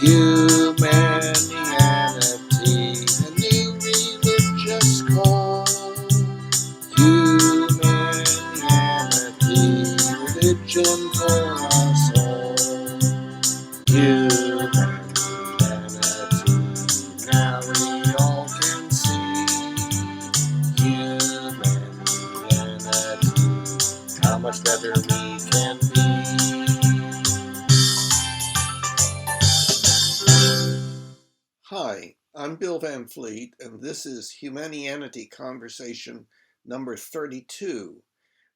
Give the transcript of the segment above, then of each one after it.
Humanianity, a new religious call. Humanianity, religion for us all. Humanity, now we all can see. Humanity, how much better we can be. Hi, I'm Bill Van Fleet, and this is Humanianity Conversation number 32,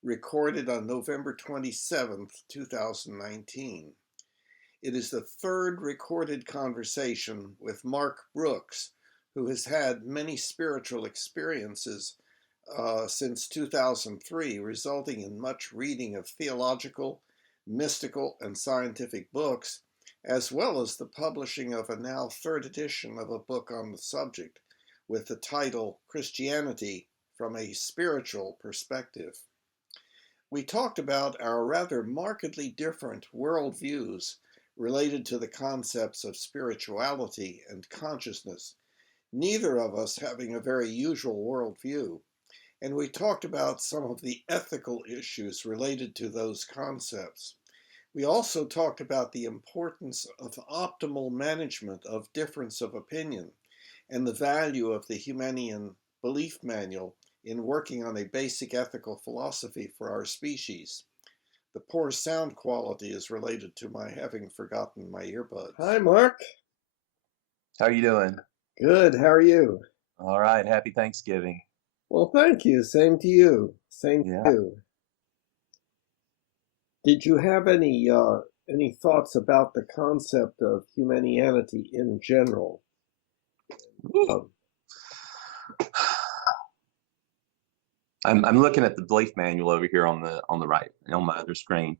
recorded on November 27th, 2019. It is the third recorded conversation with Mark Brooks, who has had many spiritual experiences since 2003, resulting in much reading of theological, mystical, and scientific books, as well as the publishing of a now third edition of a book on the subject with the title Christianity from a Spiritual Perspective. We talked about our rather markedly different worldviews related to the concepts of spirituality and consciousness, neither of us having a very usual worldview. And we talked about some of the ethical issues related to those concepts. We also talked about the importance of optimal management of difference of opinion and the value of the Humanian Belief Manual in working on a basic ethical philosophy for our species. The poor sound quality is related to my having forgotten my earbuds. Hi, Mark. How are you doing? Good. How are you? All right. Happy Thanksgiving. Well, thank you. Same to you. Same to you. Did you have any thoughts about the concept of humanianity in general? I'm looking at the belief manual over here on the right on my other screen.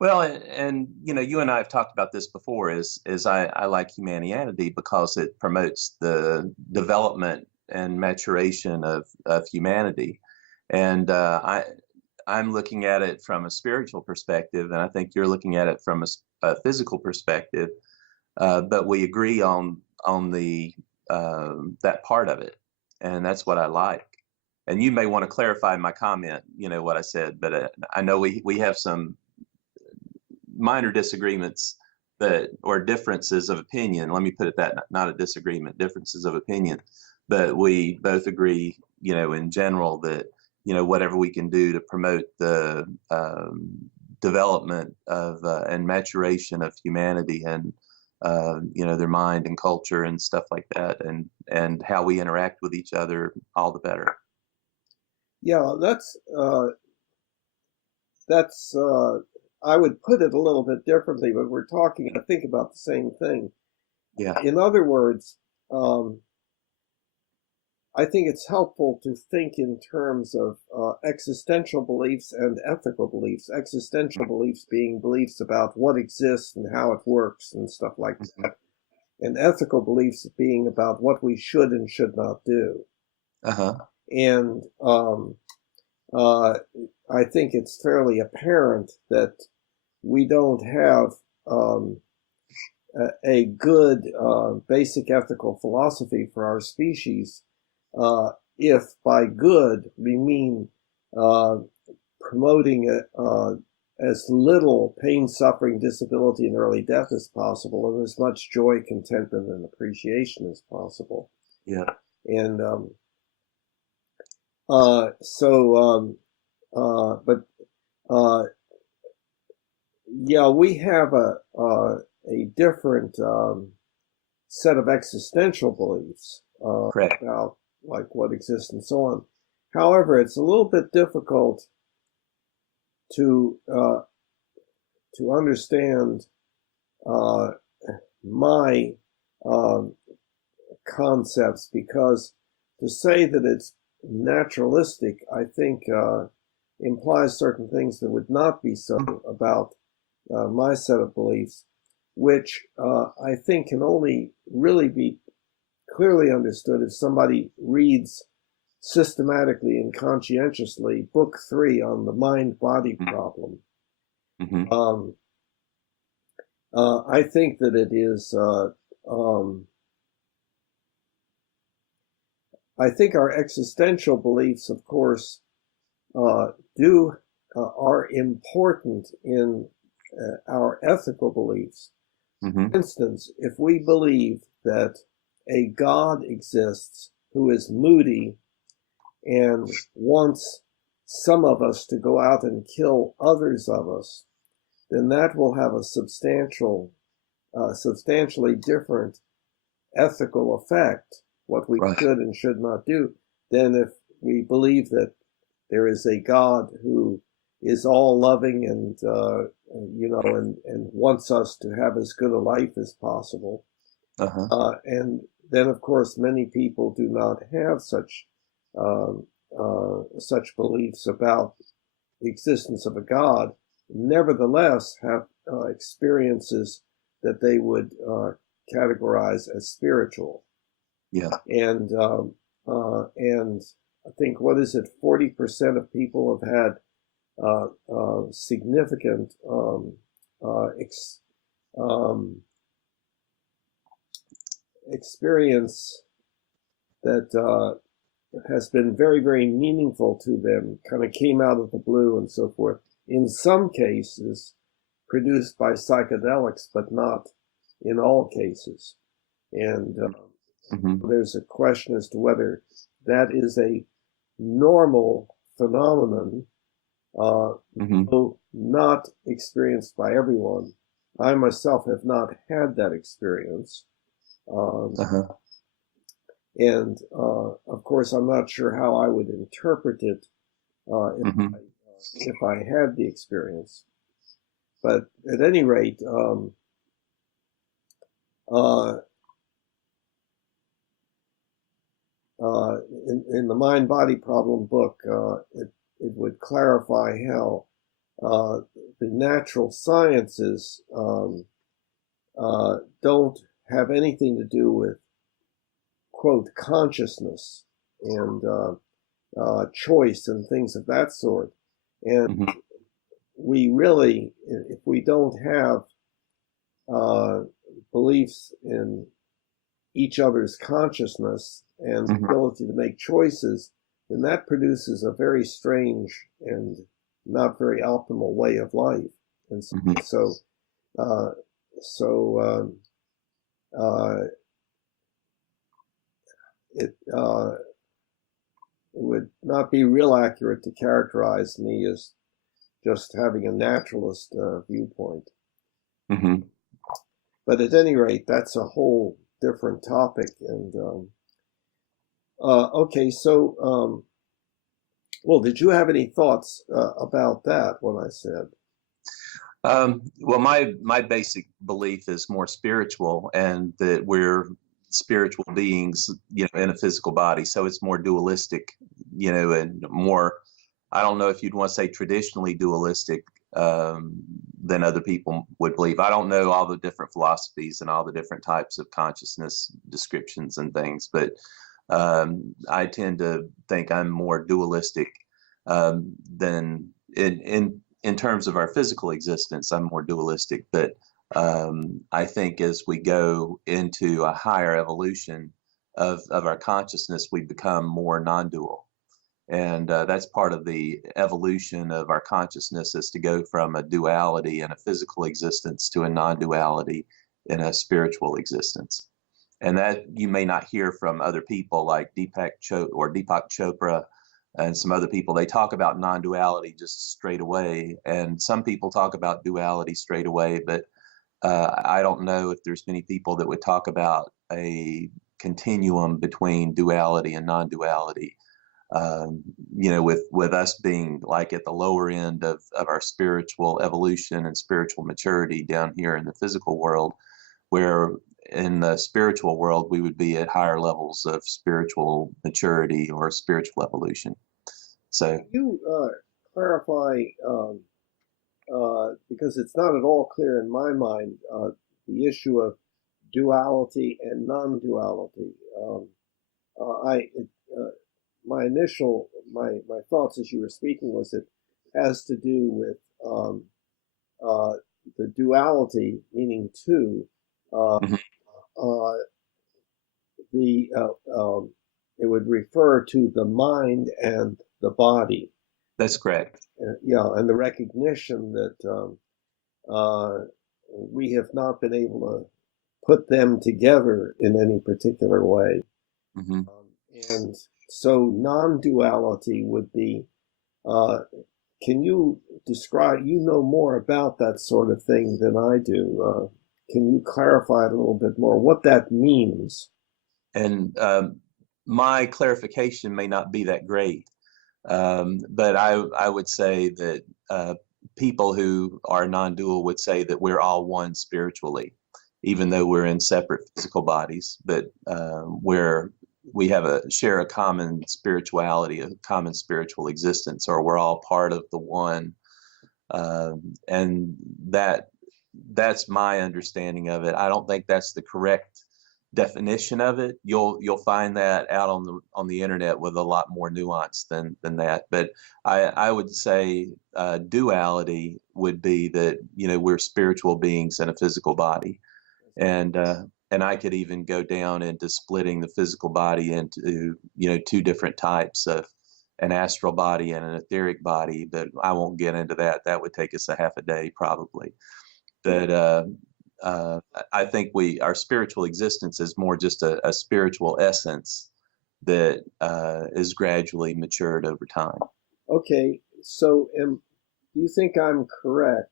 Well, and you and I have talked about this before. Is I like Humanianity because it promotes the development and maturation of humanity, and I'm looking at it from a spiritual perspective, and I think you're looking at it from a physical perspective. But we agree on the that part of it, and that's what I like. And you may want to clarify my comment, what I said, but I know we have some minor disagreements or differences of opinion. Let me put it that, not a disagreement, differences of opinion, but we both agree, in general that, whatever we can do to promote the development of and maturation of humanity and their mind and culture and stuff like that, and how we interact with each other, all the better. Yeah, that's I would put it a little bit differently, but we're talking, I think, about the same thing. Yeah. In other words, I think it's helpful to think in terms of existential beliefs and ethical beliefs. Existential beliefs being beliefs about what exists and how it works and stuff like that. And ethical beliefs being about what we should and should not do. And I think it's fairly apparent that we don't have a good basic ethical philosophy for our species if by good we mean promoting as little pain, suffering, disability, and early death as possible, and as much joy, contentment, and appreciation as possible. Yeah. And yeah, we have a different set of existential beliefs about like what exists and so on. However, it's a little bit difficult to understand my concepts, because to say that it's naturalistic, I think implies certain things that would not be so about my set of beliefs, which I think can only really be clearly understood if somebody reads systematically and conscientiously Book 3 on the mind-body problem. Hmm. I think that it is. I think our existential beliefs, of course, do are important in our ethical beliefs. Hmm. For instance, if we believe that a God exists who is moody and wants some of us to go out and kill others of us, then that will have a substantially different ethical effect, what we Right. should and should not do, than if we believe that there is a God who is all loving and and wants us to have as good a life as possible. Uh-huh. And then, of course, many people do not have such beliefs about the existence of a God, nevertheless have experiences that they would categorize as spiritual. Yeah. And I think, what is it, 40% of people have had significant experience that has been very, very meaningful to them, kind of came out of the blue and so forth. In some cases, produced by psychedelics, but not in all cases. And Hmm. there's a question as to whether that is a normal phenomenon, Hmm. though not experienced by everyone. I myself have not had that experience. Um, Uh-huh. and of course, I'm not sure how I would interpret it Hmm. if I had the experience. But at any rate, uh, in the Mind Body Problem book, it would clarify how the natural sciences don't have anything to do with, quote, consciousness and choice and things of that sort. And Hmm. we really, if we don't have uh, beliefs in each other's consciousness and the Hmm. ability to make choices, then that produces a very strange and not very optimal way of life. And Hmm. so, uh, so uh, it it would not be real accurate to characterize me as just having a naturalist viewpoint. Hmm. But at any rate, that's a whole different topic. And okay, so well, did you have any thoughts about that? What I said? Well, my basic belief is more spiritual, and that we're spiritual beings, in a physical body. So it's more dualistic, and more. I don't know if you'd want to say traditionally dualistic um, than other people would believe. I don't know all the different philosophies and all the different types of consciousness descriptions and things, but I tend to think I'm more dualistic than in terms of our physical existence. I'm more dualistic, but I think as we go into a higher evolution of our consciousness, we become more non-dual. And that's part of the evolution of our consciousness, is to go from a duality in a physical existence to a non-duality in a spiritual existence. And that you may not hear from other people like Deepak Chopra and some other people. They talk about non-duality just straight away, and some people talk about duality straight away. But I don't know if there's many people that would talk about a continuum between duality and non-duality. With us being like at the lower end of our spiritual evolution and spiritual maturity down here in the physical world, where in the spiritual world we would be at higher levels of spiritual maturity or spiritual evolution. So, Can you clarify, because it's not at all clear in my mind, the issue of duality and non-duality? I it, my my thoughts as you were speaking was it has to do with uh, the duality, meaning two, uh, Mhm. uh, the it would refer to the mind and the body. That's correct. Yeah, and the recognition that uh, we have not been able to put them together in any particular way. Hmm. And so non-duality would be, uh, can you describe, you know more about that sort of thing than I do. Can you clarify it a little bit more, what that means? And my clarification may not be that great, but I would say that people who are non-dual would say that we're all one spiritually, even though we're in separate physical bodies, but we have share a common spirituality, a common spiritual existence, or we're all part of the one. And that's my understanding of it. I don't think that's the correct definition of it. You'll find that out on the internet with a lot more nuance than that. But I would say duality would be that, we're spiritual beings in a physical body, and I could even go down into splitting the physical body into two different types of an astral body and an etheric body, but I won't get into that. That would take us a half a day probably. But uh, I think our spiritual existence is more just a spiritual essence that is gradually matured over time. Okay, so do you think I'm correct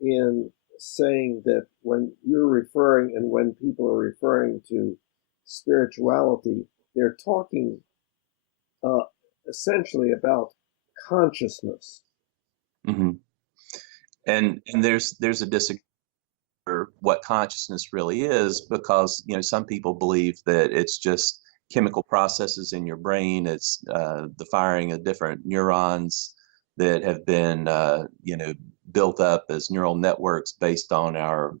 in saying that when you're referring and when people are referring to spirituality, they're talking uh, essentially about consciousness? Hmm. And there's a disagreement over what consciousness really is, because some people believe that it's just chemical processes in your brain. It's the firing of different neurons that have been built up as neural networks based on our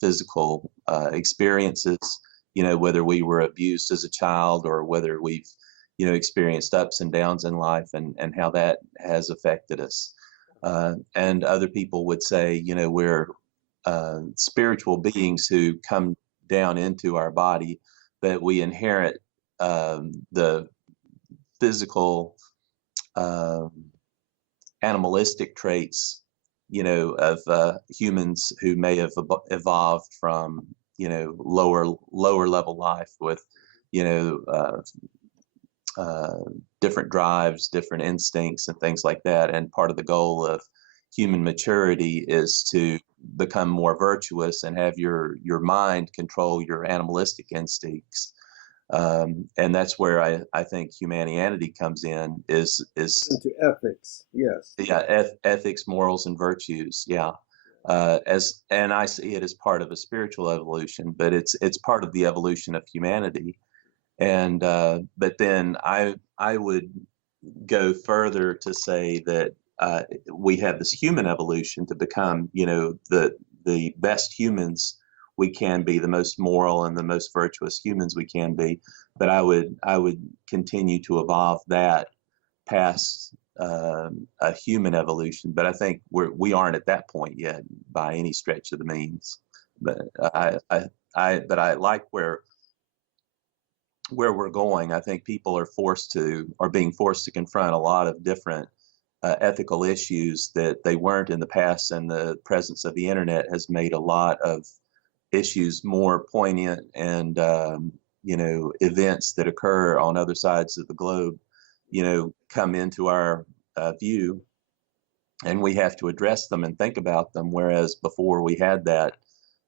physical experiences, whether we were abused as a child or whether we've experienced ups and downs in life, and how that has affected us. And other people would say, we're spiritual beings who come down into our body, but we inherit the physical, um, animalistic traits, of humans who may have evolved from, lower level life with, you know, uh, uh, different drives, different instincts, and things like that. And part of the goal of human maturity is to become more virtuous and have your mind control your animalistic instincts. And that's where I think Humanianity comes in. Is Into ethics, yes. Yeah, ethics, morals, and virtues. Yeah. And I see it as part of a spiritual evolution, but it's part of the evolution of humanity. And but then I would go further to say that we have this human evolution to become, the best humans we can be, the most moral and the most virtuous humans we can be. But I would continue to evolve that past a human evolution. But I think we aren't at that point yet by any stretch of the means. But I like where we're going. I think people are being forced to confront a lot of different ethical issues that they weren't in the past, and the presence of the internet has made a lot of issues more poignant, and events that occur on other sides of the globe, come into our view, and we have to address them and think about them. Whereas before we had that,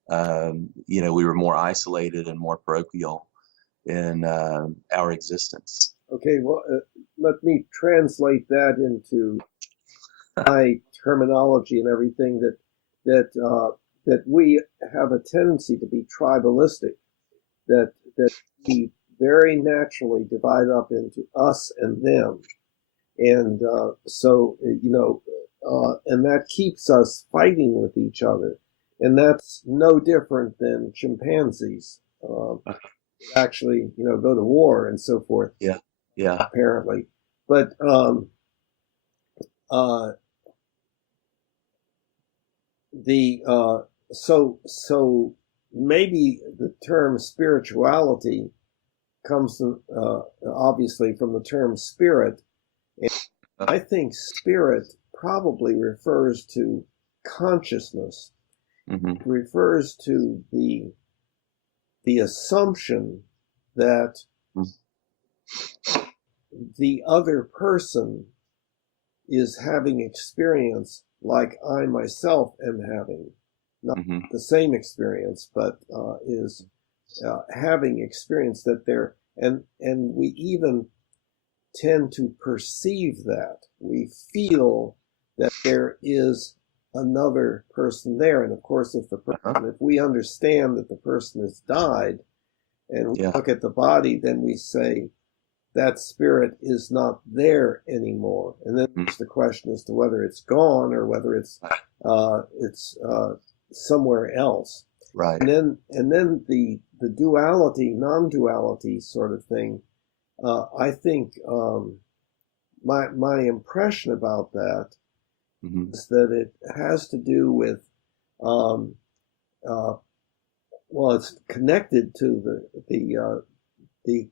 we were more isolated and more parochial in our existence. Okay, well, let me translate that into my terminology and everything, that we have a tendency to be tribalistic, that we very naturally divide up into us and them, and and that keeps us fighting with each other, and that's no different than chimpanzees. Actually, go to war and so forth, Yeah, yeah. apparently. But uh, the so maybe the term spirituality comes obviously from the term spirit. And I think spirit probably refers to consciousness. It refers to the assumption that the other person is having experience like I myself am having. Not the same experience, but is having experience that they're, and we even tend to perceive that. We feel that there is another person there. And of course, if we understand that the person has died and we look at the body, then we say that spirit is not there anymore. And then there's the question as to whether it's gone or whether it's somewhere else. Right. And then the duality, non-duality sort of thing. I think my impression about that is that it has to do with well, it's connected to the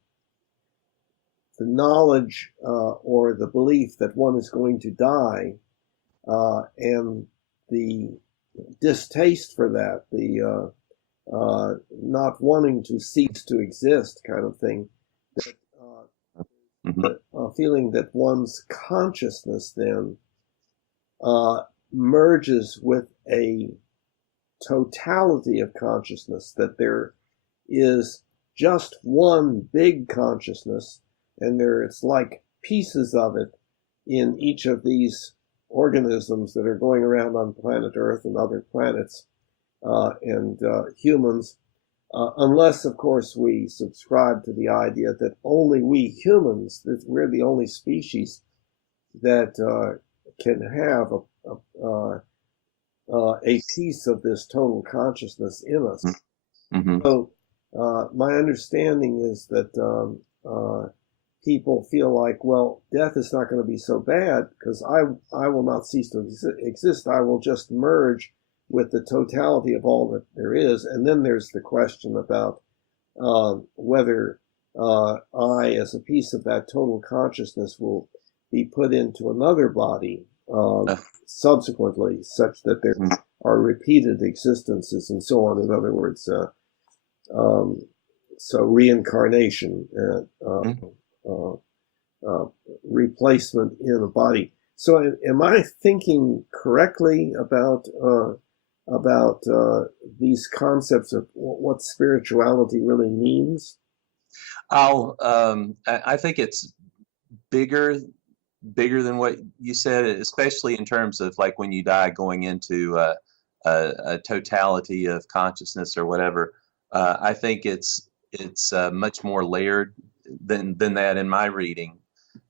knowledge or the belief that one is going to die, and the distaste for that, the not wanting to cease to exist kind of thing. The feeling that one's consciousness then merges with a totality of consciousness, that there is just one big consciousness, and it's like pieces of it in each of these organisms that are going around on planet Earth and other planets and humans. Unless, of course, we subscribe to the idea that only we humans, that we're the only species that can have a piece of this total consciousness in us. So my understanding is that people feel like, well, death is not going to be so bad because I will not cease to exist. I will just merge with the totality of all that there is. And then there's the question about whether I, as a piece of that total consciousness, will be put into another body subsequently, such that there are repeated existences and so on. In other words, so reincarnation, replacement in a body. So am I thinking correctly about these concepts of what spirituality really means? I think it's bigger than what you said, especially in terms of like when you die, going into a totality of consciousness or whatever. I think it's much more layered than that. In my reading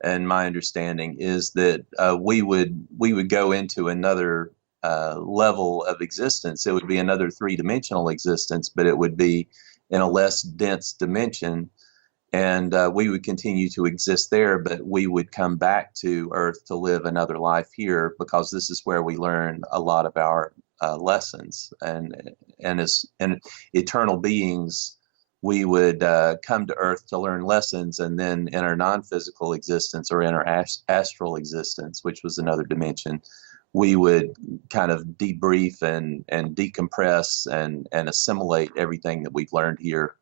and my understanding is that we would go into another level of existence. It would be another three-dimensional existence, but it would be in a less dense dimension. And we would continue to exist there, but we would come back to Earth to live another life here, because this is where we learn a lot of our lessons. And as eternal beings, we would come to Earth to learn lessons, and then in our non-physical existence, or in our astral existence, which was another dimension, we would kind of debrief and decompress and assimilate everything that we've learned here,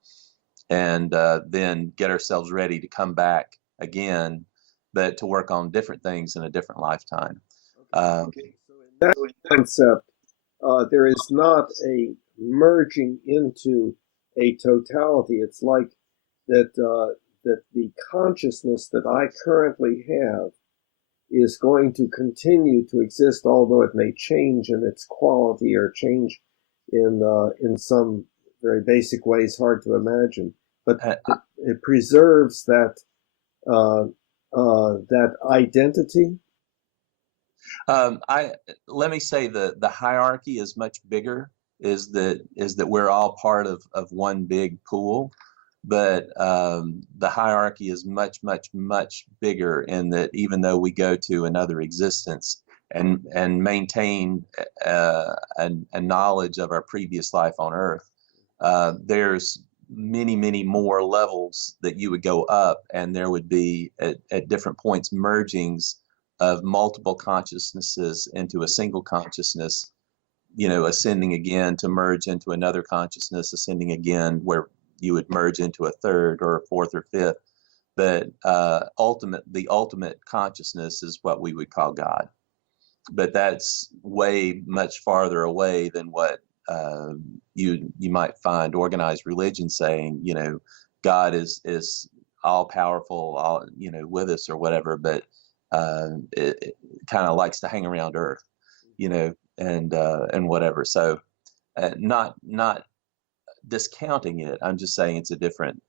and then get ourselves ready to come back again, but to work on different things in a different lifetime. Okay. So in that concept, there is not a merging into a totality. It's like that the consciousness that I currently have is going to continue to exist, although it may change in its quality or change in some very basic ways hard to imagine. But it preserves that that identity. Let me say the hierarchy is much bigger. Is that we're all part of one big pool, but the hierarchy is much bigger in that even though we go to another existence, and maintain a knowledge of our previous life on Earth. There's many more levels that you would go up, and there would be at different points mergings of multiple consciousnesses into a single consciousness, ascending again to merge into another consciousness, ascending again, where you would merge into a third or a fourth or fifth. But the ultimate consciousness is what we would call God. But that's way much farther away than what you might find organized religion saying. God is all powerful, all with us or whatever. But it kind of likes to hang around Earth, and whatever. So not discounting it. I'm just saying it's a different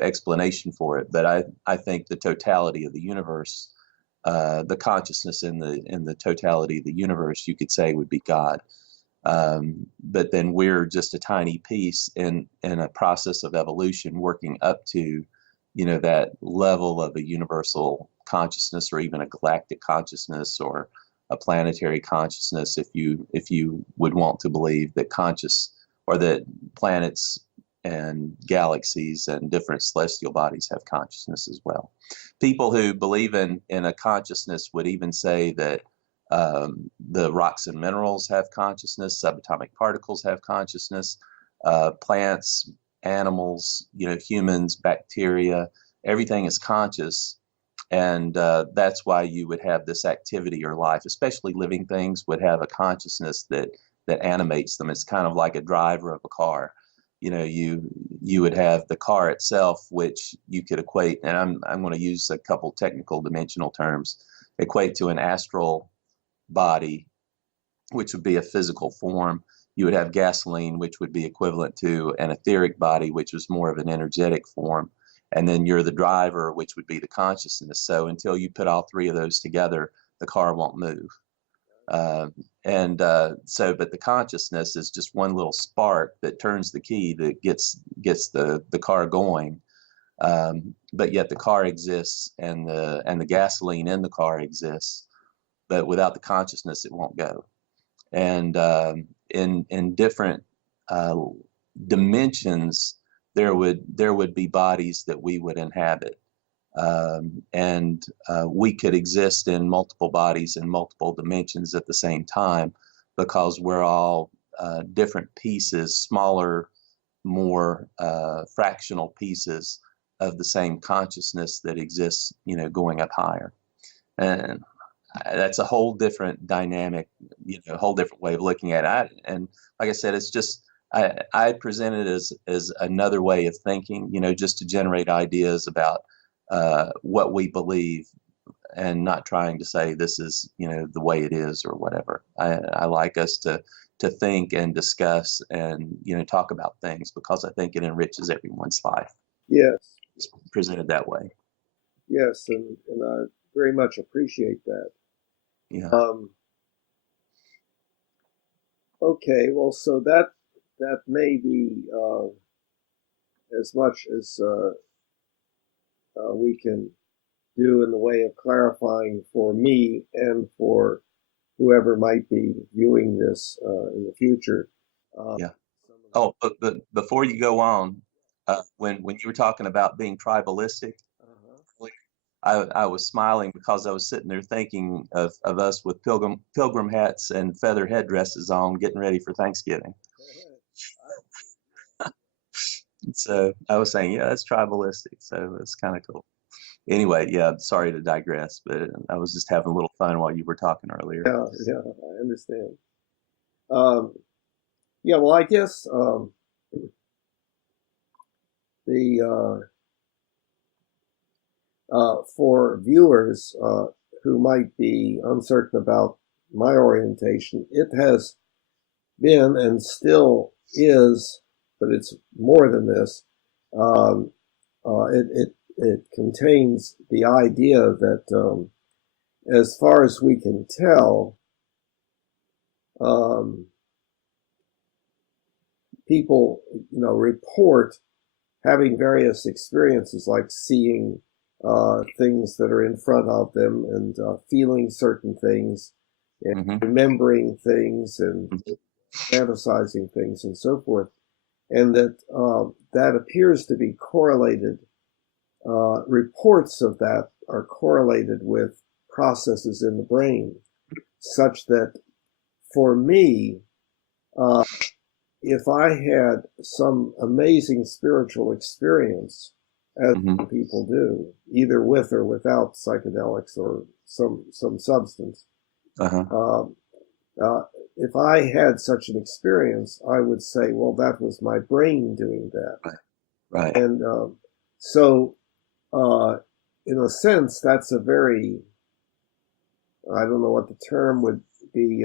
explanation for it. But I think the totality of the universe. The consciousness in the totality of the universe, you could say, would be God. But then we're just a tiny piece in a process of evolution, working up to, that level of a universal consciousness, or even a galactic consciousness, or a planetary consciousness, if you would want to believe that that planets and galaxies and different celestial bodies have consciousness as well. People who believe in a consciousness would even say that the rocks and minerals have consciousness, subatomic particles have consciousness, plants, animals, humans, bacteria, everything is conscious. And that's why you would have this activity or life, especially living things, would have a consciousness that animates them. It's kind of like a driver of a car. You would have the car itself, which you could equate, and I'm going to use a couple technical dimensional terms, equate to an astral body, which would be a physical form. You would have gasoline, which would be equivalent to an etheric body, which is more of an energetic form. And then you're the driver, which would be the consciousness. So until you put all three of those together, the car won't move. But the consciousness is just one little spark that turns the key that gets the car going. But yet the car exists, and the gasoline in the car exists, but without the consciousness, it won't go. And in different dimensions, there would be bodies that we would inhabit. We could exist in multiple bodies in multiple dimensions at the same time, because we're all different pieces, smaller, more fractional pieces of the same consciousness that exists, going up higher. And that's a whole different dynamic, a whole different way of looking at it. And like I said, it's just, I present it as another way of thinking, just to generate ideas about what we believe, and not trying to say this is, the way it is or whatever. I like us to think and discuss and, talk about things, because I think it enriches everyone's life. Yes. It's presented that way. Yes, and I very much appreciate that. Yeah. Okay, well, so that may be as much as we can do in the way of clarifying for me and for whoever might be viewing this in the future. Yeah. Oh, but before you go on, when you were talking about being tribalistic, I was smiling because I was sitting there thinking of us with pilgrim hats and feather headdresses on, getting ready for Thanksgiving. So I was saying, yeah, that's tribalistic. So it's kind of cool. Anyway, yeah, sorry to digress, but I was just having a little fun while you were talking earlier. Yeah, I understand. Yeah, well, I guess for viewers who might be uncertain about my orientation, it has been and still is, but it's more than this. It contains the idea that, as far as we can tell, people, report having various experiences, like seeing things that are in front of them, and feeling certain things, and Mm-hmm. remembering things and fantasizing things and so forth, and that that appears to be correlated. Reports of that are correlated with processes in the brain, such that for me, if I had some amazing spiritual experience, as Mm-hmm. some people do, either with or without psychedelics or some substance, Uh-huh. um, uh, if I had such an experience, I would say, well, that was my brain doing that. Right. Right. And so, uh, in a sense, that's a very, I don't know what the term would be,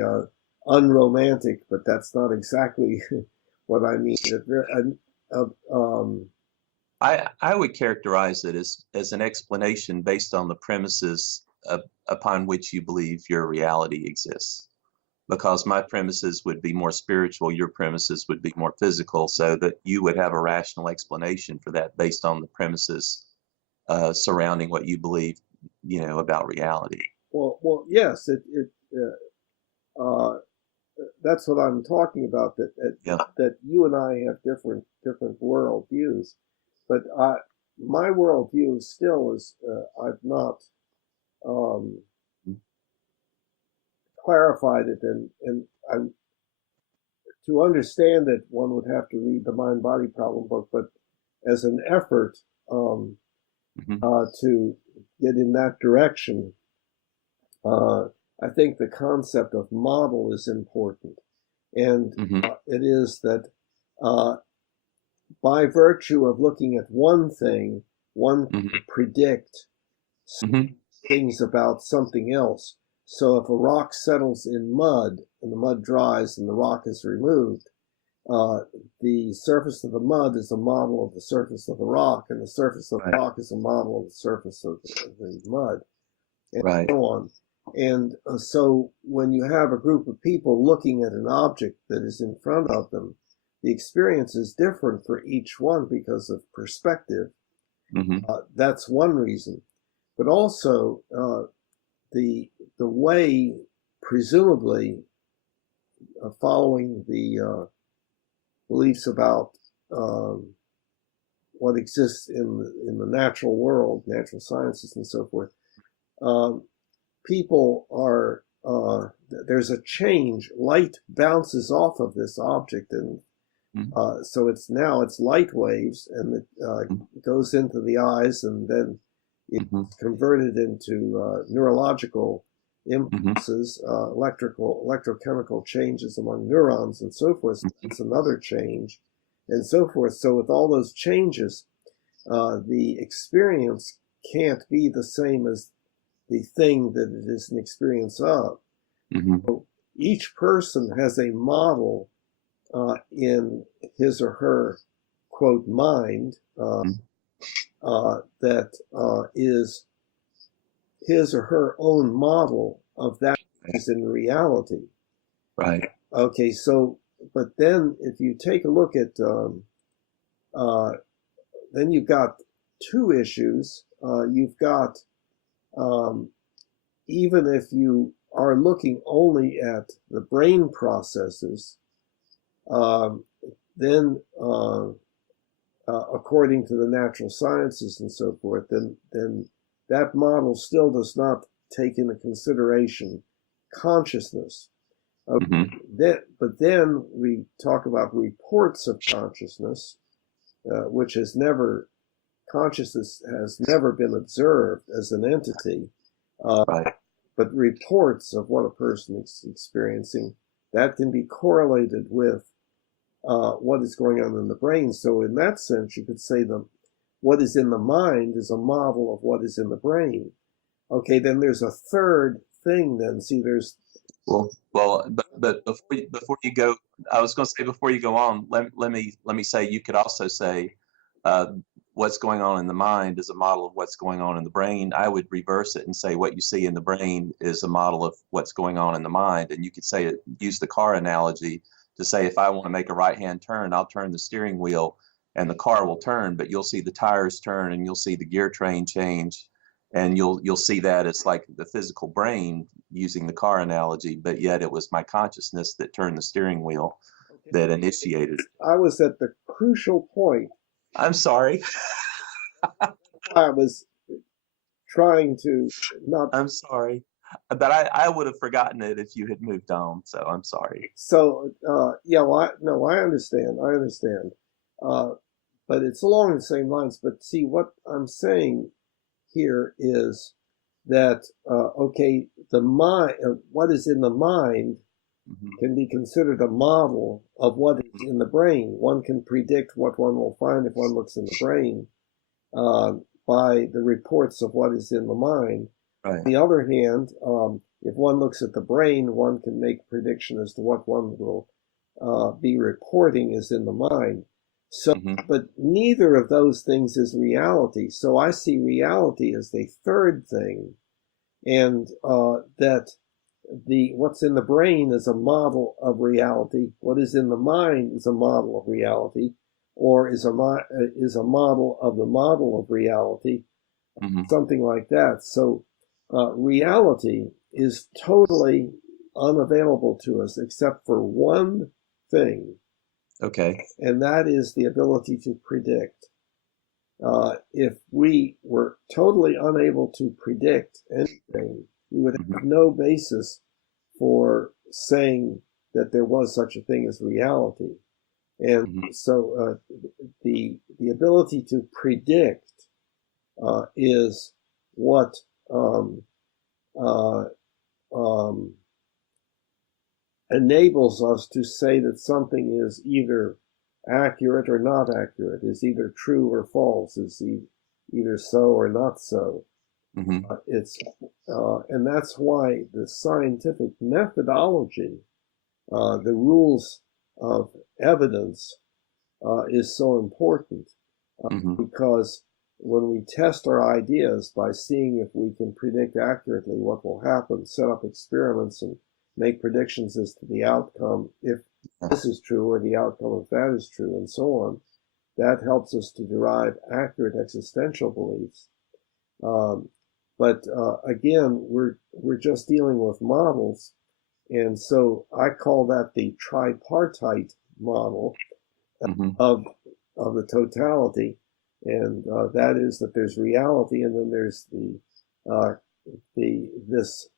unromantic, but that's not exactly what I mean. I would characterize it as an explanation based on the premises upon which you believe your reality exists. Because my premises would be more spiritual, your premises would be more physical, so that you would have a rational explanation for that based on the premises surrounding what you believe, about reality. Well, yes, uh, that's what I'm talking about. Yeah. That you and I have different world views, but my worldview still is I've not um, clarified it, and I'm to understand it, one would have to read the Mind Body Problem book, but as an effort um, Mm-hmm. to get in that direction, uh, I think the concept of model is important. And Mm-hmm. it is that uh, by virtue of looking at one thing, one Mm-hmm. can predict Mm-hmm. things about something else. So if a rock settles in mud and the mud dries and the rock is removed, the surface of the mud is a model of the surface of the rock, and the surface of the rock is a model of the surface of the mud, and Right. so on. And so when you have a group of people looking at an object that is in front of them, the experience is different for each one because of perspective. Mm-hmm. That's one reason. But also, the way, presumably, following the beliefs about um, what exists in the natural world, natural sciences, and so forth, um, people are there's a change. Light bounces off of this object, and so it's light waves, and it goes into the eyes, and then it's Mm-hmm. converted into neurological Mm-hmm. impulses, electrochemical changes among neurons, and so forth. It's another change, and so forth. So with all those changes, the experience can't be the same as the thing that it is an experience of. Mm-hmm. So each person has a model in his or her quote mind that is his or her own model of that which is in reality. Right. Okay, so but then if you take a look at uh, then you've got two issues. You've got um, even if you are looking only at the brain processes, um, then according to the natural sciences and so forth, then that model still does not take into consideration consciousness. Mm-hmm. But then we talk about reports of consciousness, which consciousness has never been observed as an entity, Right. but reports of what a person is experiencing, that can be correlated with what is going on in the brain. So in that sense, you could say what is in the mind is a model of what is in the brain. Okay, then there's a third thing. Then see, there's But before you go, I was going to say before you go on, let me say you could also say uh, what's going on in the mind is a model of what's going on in the brain. I would reverse it and say what you see in the brain is a model of what's going on in the mind. And you could say use the car analogy to say if I want to make a right-hand turn, I'll turn the steering wheel and the car will turn, but you'll see the tires turn and you'll see the gear train change And you'll see that it's like the physical brain, using the car analogy, but yet it was my consciousness that turned the steering wheel, Okay. that initiated. I was at the crucial point. I'm sorry. I was trying to not. I'm sorry. But I would have forgotten it if you had moved on. So I'm sorry. So yeah, well, no, I understand. I understand. Uh, but it's along the same lines. But see, what I'm saying here is that okay, the mind, what is in the mind, can be considered a model of what is in the brain. One can predict what one will find if one looks in the brain by the reports of what is in the mind. Right. On the other hand, if one looks at the brain, one can make prediction as to what one will be reporting is in the mind. So, but neither of those things is reality. So I see reality as the third thing, and that what's in the brain is a model of reality. What is in the mind is a model of reality, or is a model of the model of reality, something like that. So reality is totally unavailable to us except for one thing. Okay. And that is the ability to predict. If we were totally unable to predict anything, we would have no basis for saying that there was such a thing as reality. And so the ability to predict is what uh, um, enables us to say that something is either accurate or not accurate, is either true or false, is either so or not so. And that's why the scientific methodology, the rules of evidence, is so important, because when we test our ideas by seeing if we can predict accurately what will happen, set up experiments and make predictions as to the outcome, if this is true, or the outcome if that is true, and so on, that helps us to derive accurate existential beliefs. But again, we're just dealing with models, and so I call that the tripartite model of the totality, and that is that there's reality, and then there's this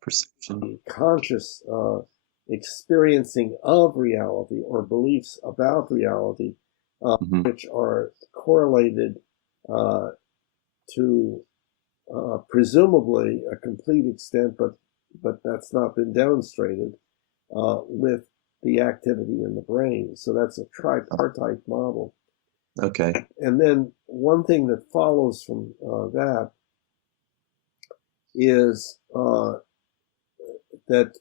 perception, conscious experiencing of reality, or beliefs about reality, which are correlated to presumably a complete extent, but that's not been demonstrated, with the activity in the brain. So that's a tripartite model. Okay. And then one thing that follows from that is that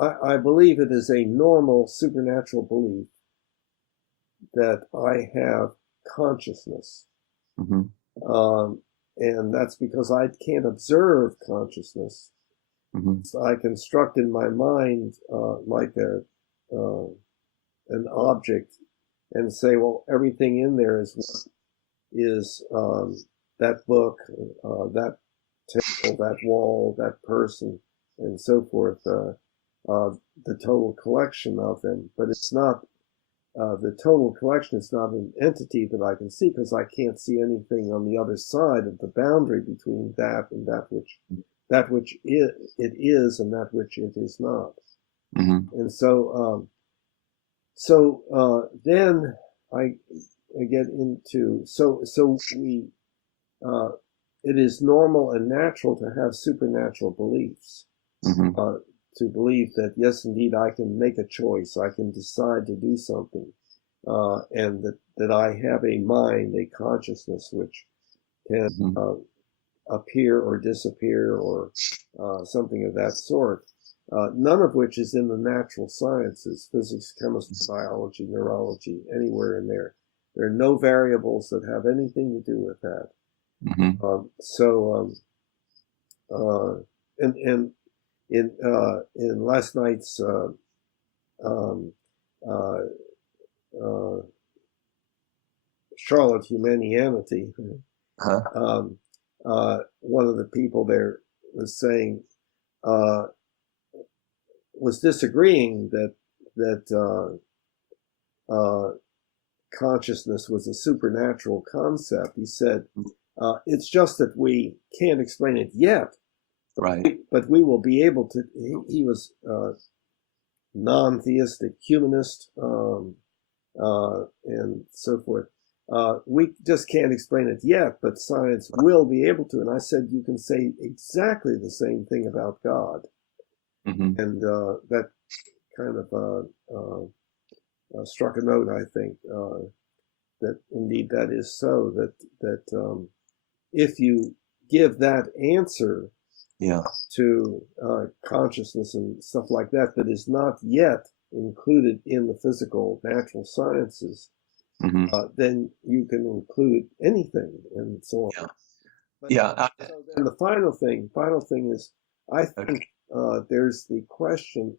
I believe it is a normal supernatural belief that I have consciousness. And that's because I can't observe consciousness. So I construct in my mind like an object, and say, well, everything in there is that book, that table, that wall, that person, and so forth, the total collection of them. But it's not, the total collection is not an entity that I can see, because I can't see anything on the other side of the boundary between that and that which it is and that which it is not. And so then I get into, we it is normal and natural to have supernatural beliefs, to believe that yes, indeed, I can make a choice, I can decide to do something, and that I have a mind, a consciousness, which can appear or disappear, or something of that sort. None of which is in the natural sciences, physics, chemistry, biology, neurology, anywhere in there. There are no variables that have anything to do with that. And in last night's Charlotte Humanianity, Huh? one of the people there was saying, was disagreeing that consciousness was a supernatural concept. He said, it's just that we can't explain it yet, Right. but we will be able to. He was non-theistic humanist and so forth. We just can't explain it yet, but science will be able to. And I said, you can say exactly the same thing about God. Mm-hmm. And that kind of struck a note, I think, that indeed that is so, that if you give that answer Yeah. to consciousness and stuff like that, that is not yet included in the physical natural sciences, Mm-hmm. then you can include anything and so on. Yeah. But Yeah. so then the final thing is, I Okay. think there's the question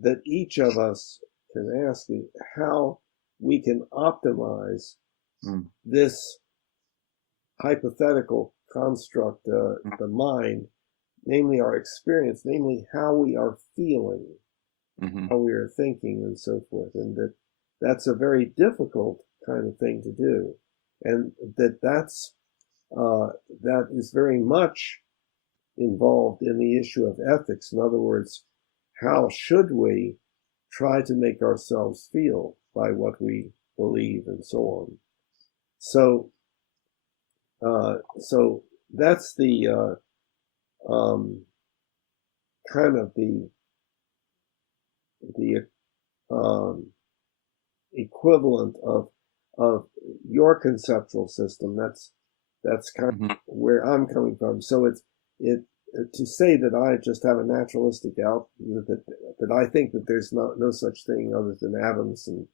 that each of us can ask is how we can optimize Mm. this hypothetical construct, the mind, namely our experience, namely how we are feeling, Mm-hmm. how we are thinking, and so forth. And that's a very difficult kind of thing to do. And that is very much involved in the issue of ethics. In other words, how should we try to make ourselves feel by what we believe and so on. So that's the kind of the equivalent of your conceptual system. That's kind Mm-hmm. of where I'm coming from. So it to say that I just have a naturalistic out that I think that there's no such thing other than atoms and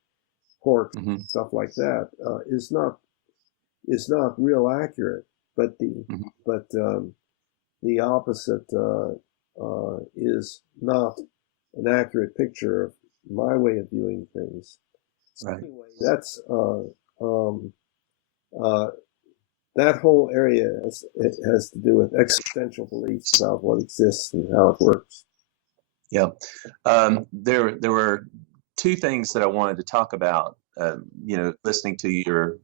quarks Mm-hmm. and stuff like that is not real accurate. But Mm-hmm. the opposite is not an accurate picture of my way of viewing things. So Right. anyway, that's uh, that whole area it has to do with existential beliefs about what exists and how it works. Yeah. There were two things that I wanted to talk about. Listening to your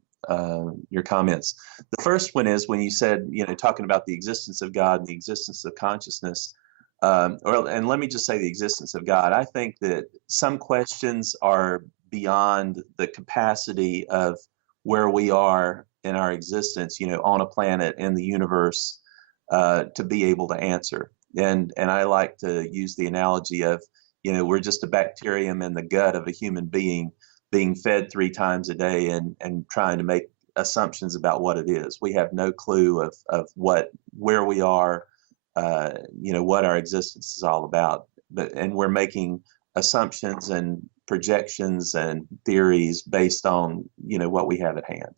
comments. The first one is when you said, talking about the existence of God and the existence of consciousness. And let me just say the existence of God. I think that some questions are beyond the capacity of where we are in our existence, on a planet in the universe, to be able to answer. And I like to use the analogy of, we're just a bacterium in the gut of a human being fed 3 times a day and trying to make assumptions about what it is. We have no clue of where we are, what our existence is all about. And we're making assumptions and projections and theories based on, what we have at hand.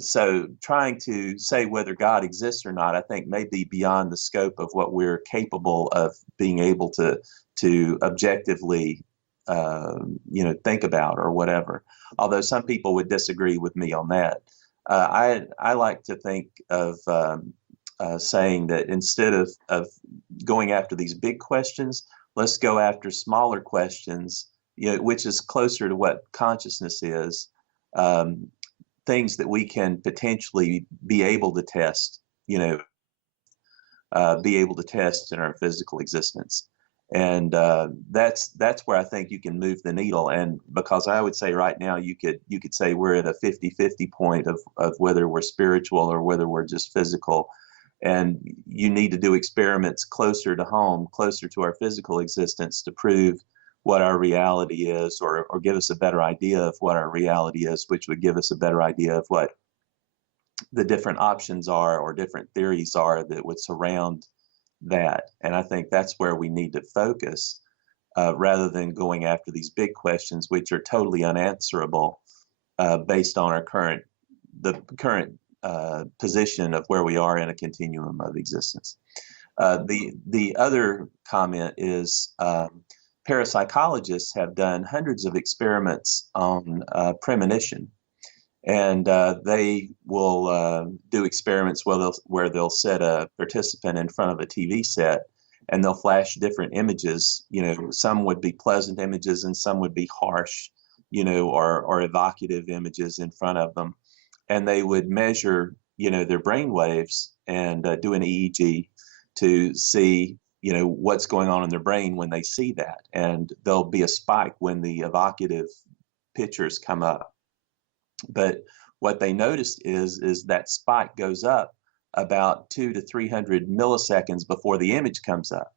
So trying to say whether God exists or not, I think may be beyond the scope of what we're capable of being able to objectively, think about or whatever. Although some people would disagree with me on that. I like to think of saying that instead of going after these big questions, let's go after smaller questions, which is closer to what consciousness is. Things that we can potentially be able to test, be able to test in our physical existence. And that's where I think you can move the needle. And because I would say right now you could say we're at a 50-50 point of whether we're spiritual or whether we're just physical. And you need to do experiments closer to home, closer to our physical existence to prove what our reality is, or give us a better idea of what our reality is, which would give us a better idea of what the different options are or different theories are that would surround that. And I think that's where we need to focus, rather than going after these big questions, which are totally unanswerable based on the current position of where we are in a continuum of existence. The other comment is parapsychologists have done hundreds of experiments on premonition, And they will do experiments where they'll set a participant in front of a TV set, and they'll flash different images. Some would be pleasant images and some would be harsh, or evocative images in front of them. And they would measure, their brain waves and do an EEG to see, what's going on in their brain when they see that. And there'll be a spike when the evocative pictures come up. But what they noticed is that spike goes up about 200 to 300 milliseconds before the image comes up.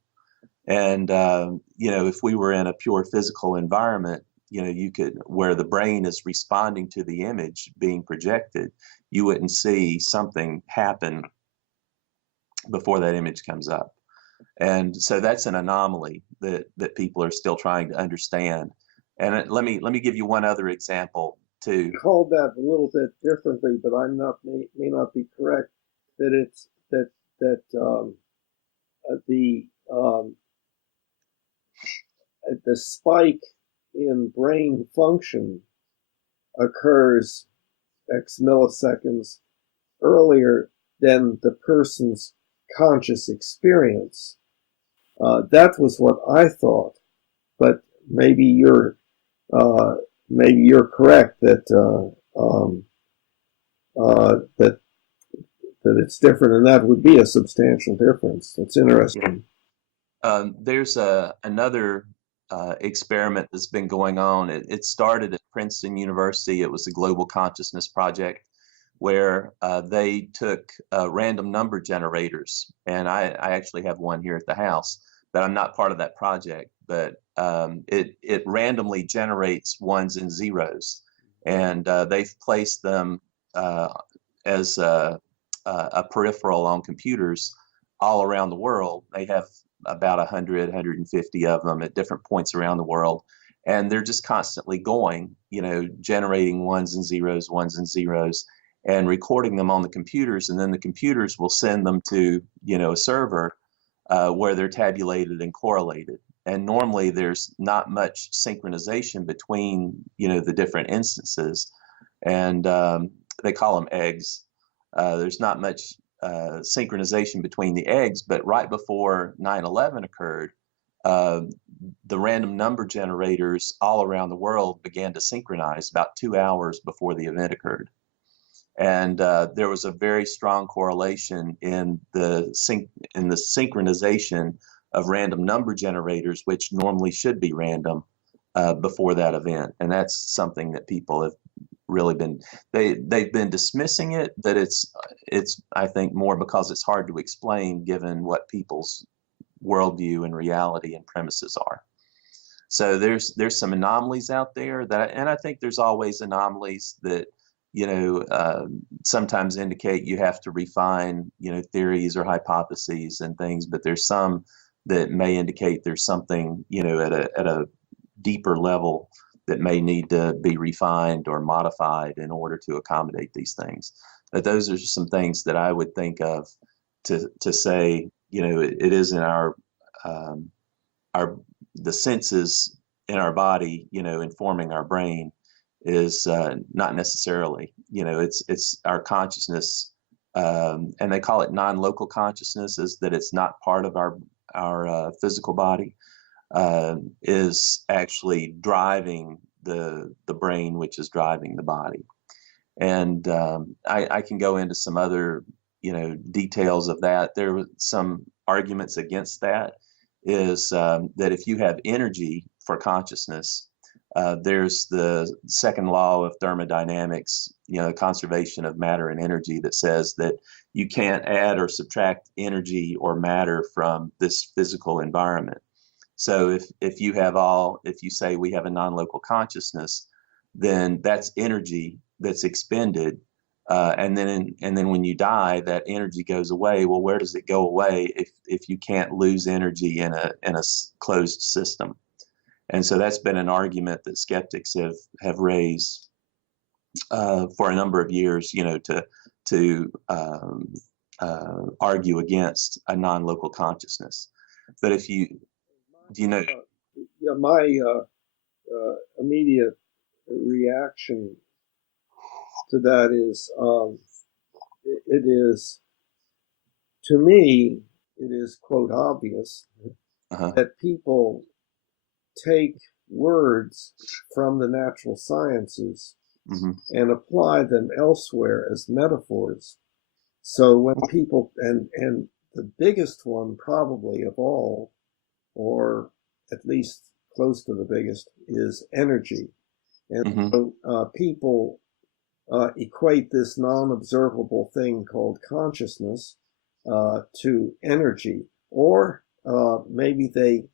And if we were in a pure physical environment, you could, where the brain is responding to the image being projected, you wouldn't see something happen before that image comes up. And so that's an anomaly that people are still trying to understand. And let me give you one other example too. Called that a little bit differently, but may not be correct. That it's that the spike in brain function occurs X milliseconds earlier than the person's conscious experience. That was what I thought, but maybe you're correct that that it's different, and that would be a substantial difference. That's interesting. There's another experiment that's been going on. It started at Princeton University. It was the Global Consciousness Project, where they took random number generators. And I actually have one here at the house, but I'm not part of that project. But it randomly generates ones and zeros. And they've placed them as a peripheral on computers all around the world. They have about 100, 150 of them at different points around the world. And they're just constantly going, generating ones and zeros, and recording them on the computers. And then the computers will send them to, a server where they're tabulated and correlated. And normally there's not much synchronization between, the different instances. And they call them eggs. There's not much synchronization between the eggs, but right before 9/11 occurred, the random number generators all around the world began to synchronize about 2 hours before the event occurred. And there was a very strong correlation in the synchronization of random number generators, which normally should be random, before that event. And that's something that people have really they've been dismissing it, but it's I think more because it's hard to explain given what people's worldview and reality and premises are. So there's some anomalies out there and I think there's always anomalies that sometimes indicate you have to refine theories or hypotheses and things, but there's some that may indicate there's something at a deeper level that may need to be refined or modified in order to accommodate these things. But those are some things that I would think of to say, it is in our the senses in our body, informing our brain is not necessarily, it's our consciousness, and they call it non-local consciousness, is that it's not part of our physical body. Is actually driving the brain, which is driving the body. And I can go into some other, details of that. There were some arguments against that, is that if you have energy for consciousness, there's the second law of thermodynamics, conservation of matter and energy, that says that you can't add or subtract energy or matter from this physical environment. So if you say we have a non-local consciousness, then that's energy that's expended, and then when you die, that energy goes away. Well, where does it go away if you can't lose energy in a closed system? And so that's been an argument that skeptics have raised for a number of years, to argue against a non-local consciousness. But if you my immediate reaction to that is, it is, to me, it is, quote, obvious that people take words from the natural sciences and apply them elsewhere as metaphors. So when people, and the biggest one probably of all, or at least close to the biggest, is energy. And so people equate this non-observable thing called consciousness to energy, or maybe they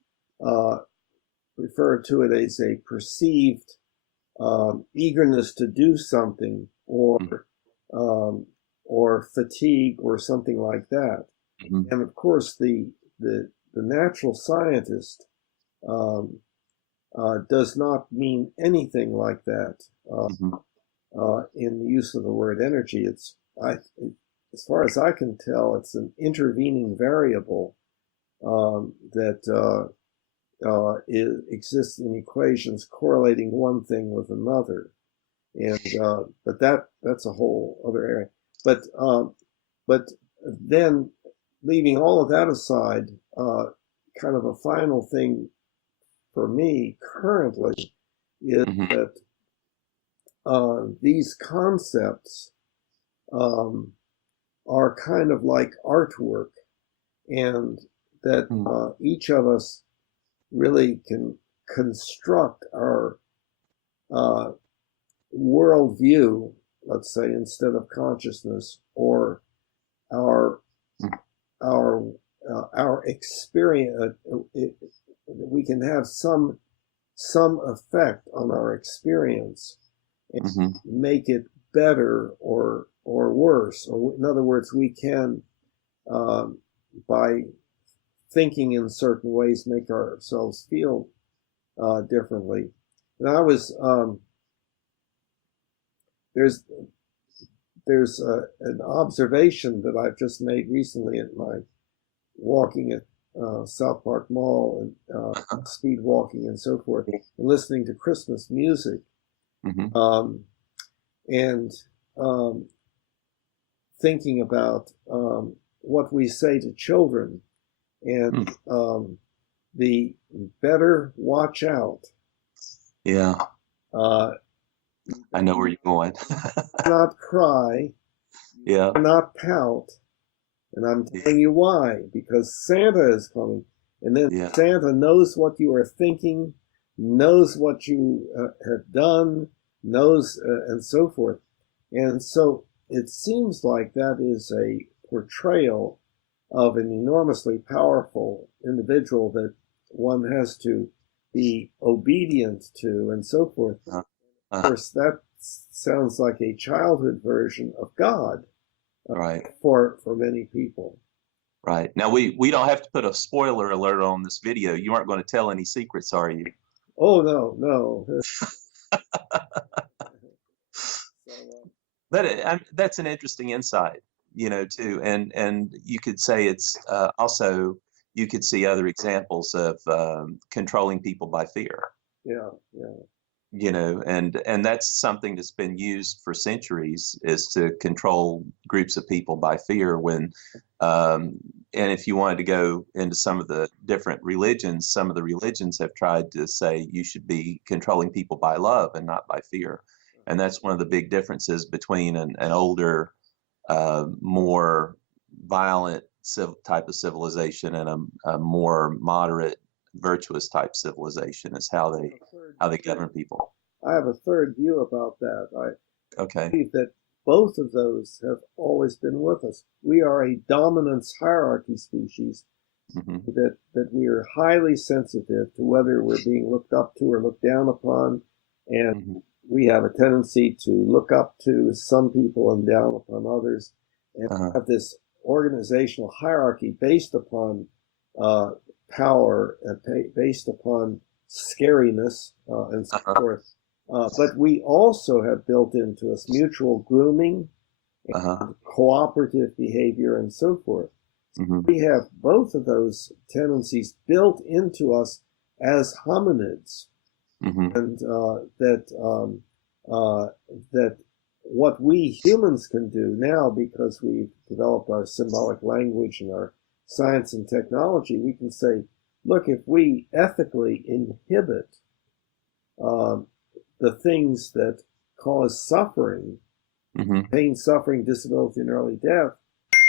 refer to it as a perceived eagerness to do something, or fatigue, or something like that. And of course, the natural scientist does not mean anything like that in the use of the word energy. As far as I can tell, it's an intervening variable that exists in equations correlating one thing with another, and but that's a whole other area. But then, leaving all of that aside, kind of a final thing for me currently is that these concepts are kind of like artwork, and that each of us really can construct our worldview, let's say, instead of consciousness, or our experience. We can have some effect on our experience and make it better or worse. Or in other words, we can, by thinking in certain ways, make ourselves feel differently. And I was there's an observation that I've just made recently at my walking at South Park Mall, and speed walking and so forth, and listening to Christmas music, and thinking about what we say to children, and the better watch out. Yeah. I know where you're going. Not cry. Yeah. Not pout. And I'm telling you why. Because Santa is coming. And then Santa knows what you are thinking, knows what you have done, knows, and so forth. And so it seems like that is a portrayal of an enormously powerful individual that one has to be obedient to, and so forth. Of course, that sounds like a childhood version of God, right? For many people. Right. Now, we don't have to put a spoiler alert on this video. You aren't going to tell any secrets, are you? Oh, no. But that's an interesting insight, too. And you could say it's also, you could see other examples of controlling people by fear. Yeah. And that's something that's been used for centuries, is to control groups of people by fear. And if you wanted to go into some of the different religions, some of the religions have tried to say you should be controlling people by love and not by fear. And that's one of the big differences between an older, more violent type of civilization and a more moderate, virtuous type civilization, is how they govern people. I have a third view about that. I Okay. believe that both of those have always been with us. We are a dominance hierarchy species, that we are highly sensitive to whether we're being looked up to or looked down upon, and we have a tendency to look up to some people and down upon others, and have this organizational hierarchy based upon power, based upon scariness, and so forth. But we also have built into us mutual grooming, and cooperative behavior, and so forth. We have both of those tendencies built into us as hominids, and that what we humans can do now, because we've developed our symbolic language and our science and technology, we can say, look, if we ethically inhibit the things that cause suffering, Mm-hmm. pain, suffering, disability, and early death,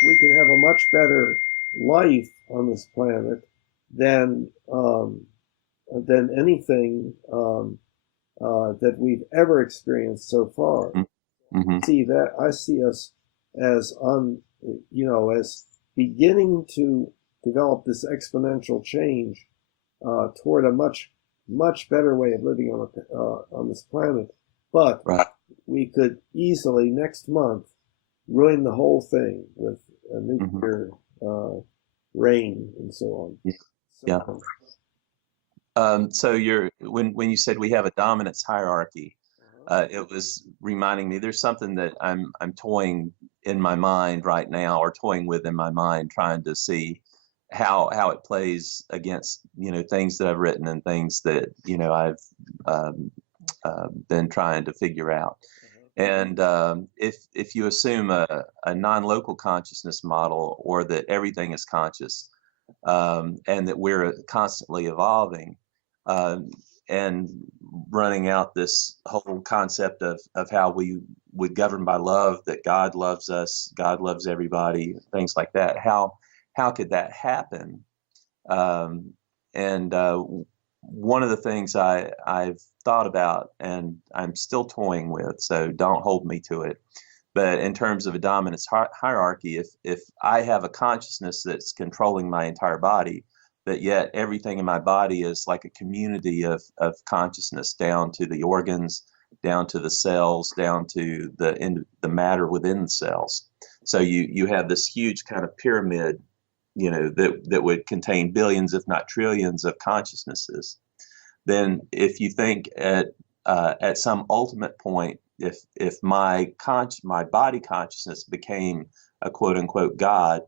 we can have a much better life on this planet than anything that we've ever experienced so far. Mm-hmm. I see us as as beginning to develop this exponential change toward a much better way of living on this planet. But Right. we could easily next month ruin the whole thing with a Mm-hmm. nuclear rain and so on. Yeah. So, So when you said we have a dominance hierarchy, uh-huh. it was reminding me there's something that I'm toying in my mind right now, or toying with in my mind, trying to see how it plays against things that I've written and things that I've um, been trying to figure out. And if you assume a non-local consciousness model, or that everything is conscious, and that we're constantly evolving, um, and running out this whole concept of how we would govern by love, that God loves us, God loves everybody, things like that. How could that happen? And one of the things I've thought about, and I'm still toying with, so don't hold me to it. But in terms of a dominance hierarchy, if I have a consciousness that's controlling my entire body, but yet everything in my body is like a community of consciousness, down to the organs, down to the cells, down to the matter within the cells. So you have this huge kind of pyramid, that would contain billions, if not trillions, of consciousnesses. Then if you think at some ultimate point, if my body consciousness became a quote unquote God,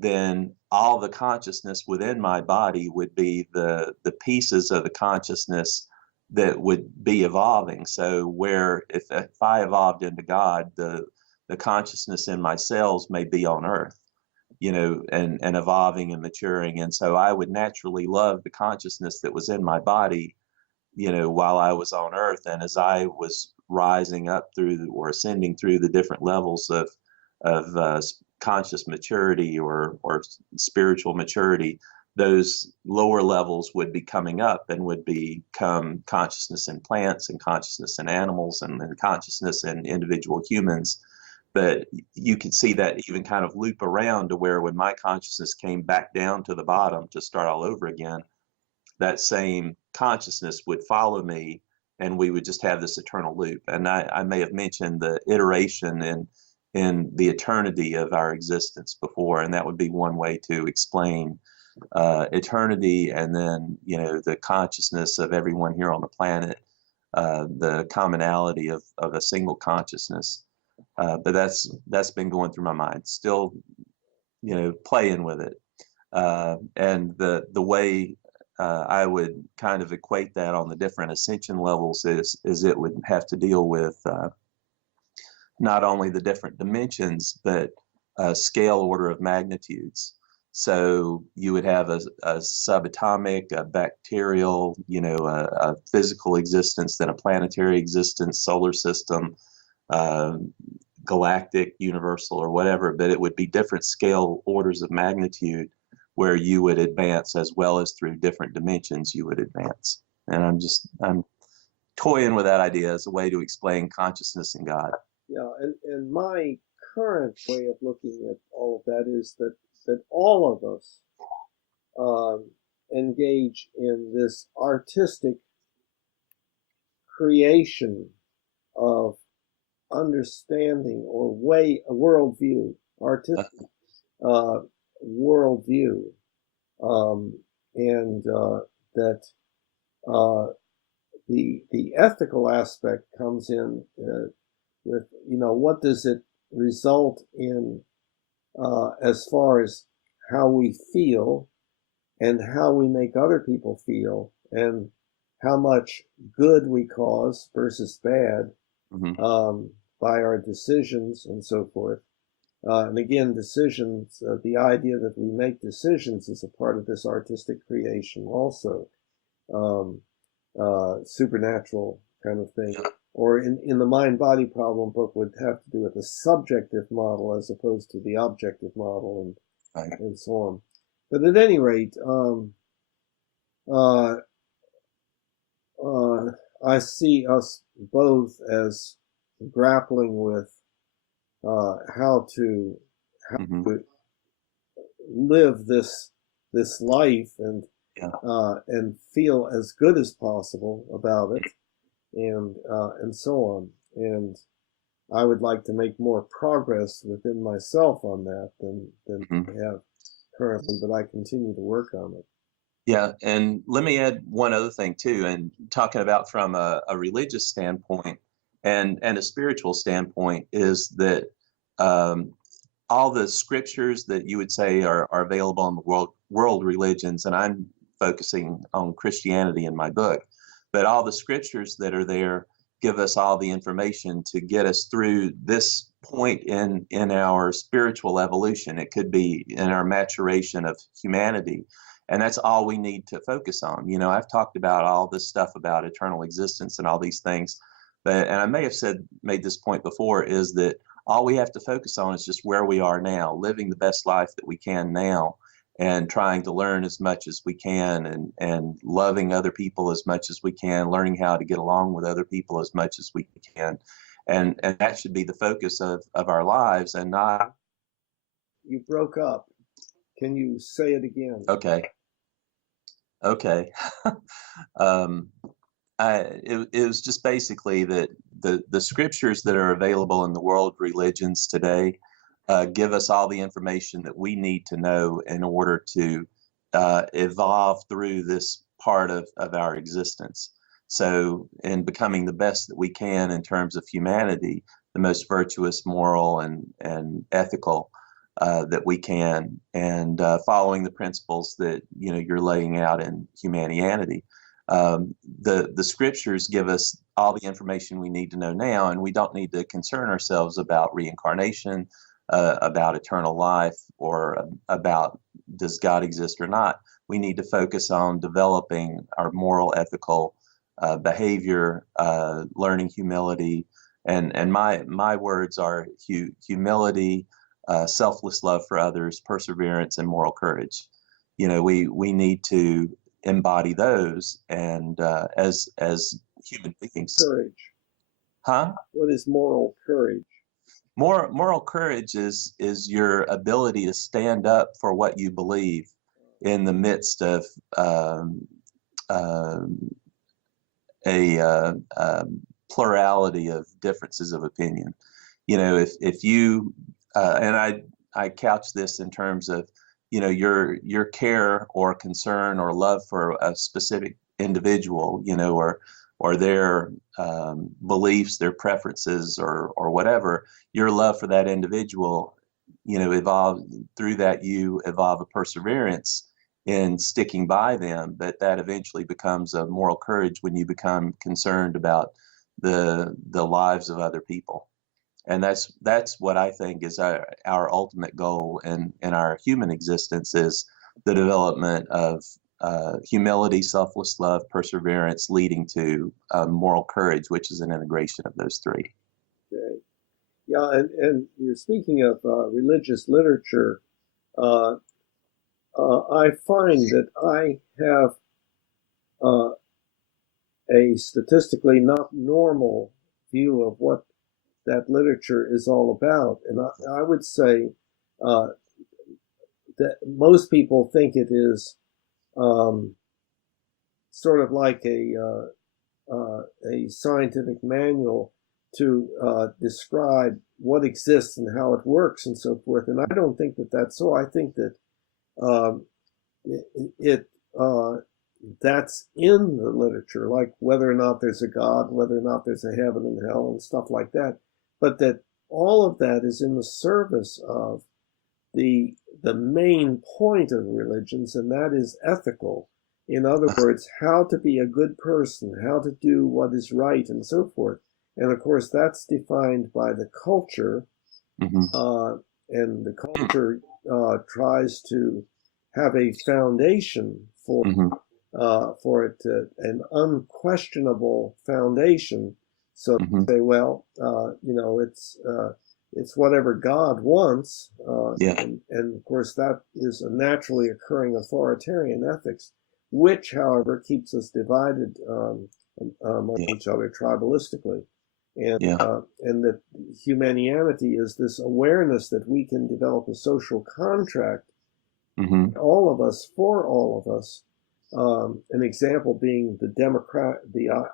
then all the consciousness within my body would be the pieces of the consciousness that would be evolving. So where if I evolved into God, the consciousness in my cells may be on Earth, and evolving and maturing. And so I would naturally love the consciousness that was in my body, while I was on Earth. And as I was rising up through, or ascending through, the different levels of conscious maturity, or spiritual maturity, those lower levels would be coming up and would become consciousness in plants, and consciousness in animals, and then consciousness in individual humans. But you could see that even kind of loop around to where, when my consciousness came back down to the bottom to start all over again, that same consciousness would follow me, and we would just have this eternal loop. And I may have mentioned the iteration in the eternity of our existence before, and that would be one way to explain eternity. And then the consciousness of everyone here on the planet, the commonality of a single consciousness. But that's been going through my mind, still playing with it. And the way I would kind of equate that on the different ascension levels is it would have to deal with not only the different dimensions, but scale order of magnitudes. So you would have a subatomic, a bacterial, a physical existence, then a planetary existence, solar system, galactic, universal, or whatever. But it would be different scale orders of magnitude, where you would advance, as well as through different dimensions you would advance. And I'm toying with that idea as a way to explain consciousness and God. Yeah, and my current way of looking at all of that is that all of us engage in this artistic creation of understanding, or a worldview, artistic worldview, and that uh, the ethical aspect comes in with what does it result in as far as how we feel, and how we make other people feel, and how much good we cause versus bad. Mm-hmm. Um, by our decisions and so forth. And again, decisions, the idea that we make decisions is a part of this artistic creation also, supernatural kind of thing. Or in the mind-body problem book would have to do with the subjective model as opposed to the objective model and so on. But at any rate, I see us both as grappling with how to live this life and feel as good as possible about it, and so on. And I would like to make more progress within myself on that than I have currently, but I continue to work on it. Yeah, and let me add one other thing too, and talking about from a religious standpoint and a spiritual standpoint is that all the scriptures that you would say are available in the world religions, and I'm focusing on Christianity in my book, but all the scriptures that are there give us all the information to get us through this point in our spiritual evolution. It could be in our maturation of humanity. And that's all we need to focus on. You know, I've talked about all this stuff about eternal existence and all these things, but, and I may have made this point before, is that all we have to focus on is just where we are now, living the best life that we can now, and trying to learn as much as we can, and loving other people as much as we can, learning how to get along with other people as much as we can. And that should be the focus of our lives, and not. You broke up. Can you say it again? Okay. It was just basically that the scriptures that are available in the world religions today give us all the information that we need to know in order to evolve through this part of our existence. So in becoming the best that we can in terms of humanity, the most virtuous, moral, and ethical that we can, and following the principles that you're laying out in Humanianity. The scriptures give us all the information we need to know now, and we don't need to concern ourselves about reincarnation, about eternal life, or about does God exist or not. We need to focus on developing our moral, ethical behavior, learning humility, and my words are humility, selfless love for others, perseverance, and moral courage. We need to embody those, and as human beings. Courage. Huh? What is moral courage? Moral courage is your ability to stand up for what you believe in the midst of a plurality of differences of opinion. If you and I couch this in terms of your care or concern or love for a specific individual, or their beliefs, their preferences, or whatever. Your love for that individual, evolve through that. You evolve a perseverance in sticking by them, but that eventually becomes a moral courage when you become concerned about the lives of other people. And that's what I think is our ultimate goal in our human existence, is the development of humility, selfless love, perseverance, leading to moral courage, which is an integration of those three. Okay. Yeah, and you're speaking of religious literature. I find that I have a statistically not normal view of what that literature is all about. And I would say that most people think it is sort of like a scientific manual to describe what exists and how it works and so forth. And I don't think that that's so. I think that that's in the literature, like whether or not there's a God, whether or not there's a heaven and hell and stuff like that. But that all of that is in the service of the main point of religions, and that is ethical. In other words, how to be a good person, how to do what is right, and so forth. And of course, that's defined by the culture, Mm-hmm. and the culture tries to have a foundation Mm-hmm. for it to, an unquestionable foundation. So Mm-hmm. say, well, it's whatever God wants, Yeah. and of course that is a naturally occurring authoritarian ethics, which, however, keeps us divided among Yeah. each other tribalistically, Yeah. and that humanity is this awareness that we can develop a social contract, Mm-hmm. all of us, for all of us. An example being the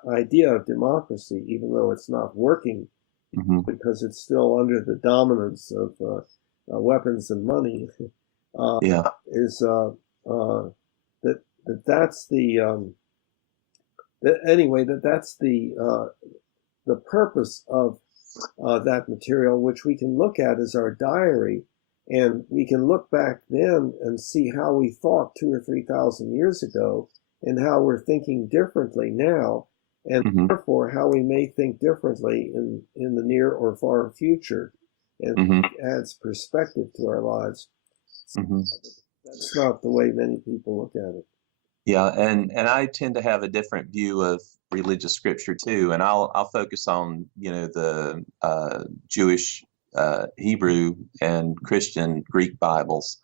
idea of democracy, even though it's not working Mm-hmm. because it's still under the dominance of weapons and money, Yeah. is that's the anyway, that's the purpose of that material, which we can look at as our diary, and we can look back then and see how we thought 2 or 3,000 years ago, and how we're thinking differently now, and Mm-hmm. therefore how we may think differently in the near or far future, and Mm-hmm. it adds perspective to our lives. Mm-hmm. That's not the way many people look at it. Yeah, and I tend to have a different view of religious scripture too, and I'll focus on the Jewish, Hebrew, and Christian Greek Bibles.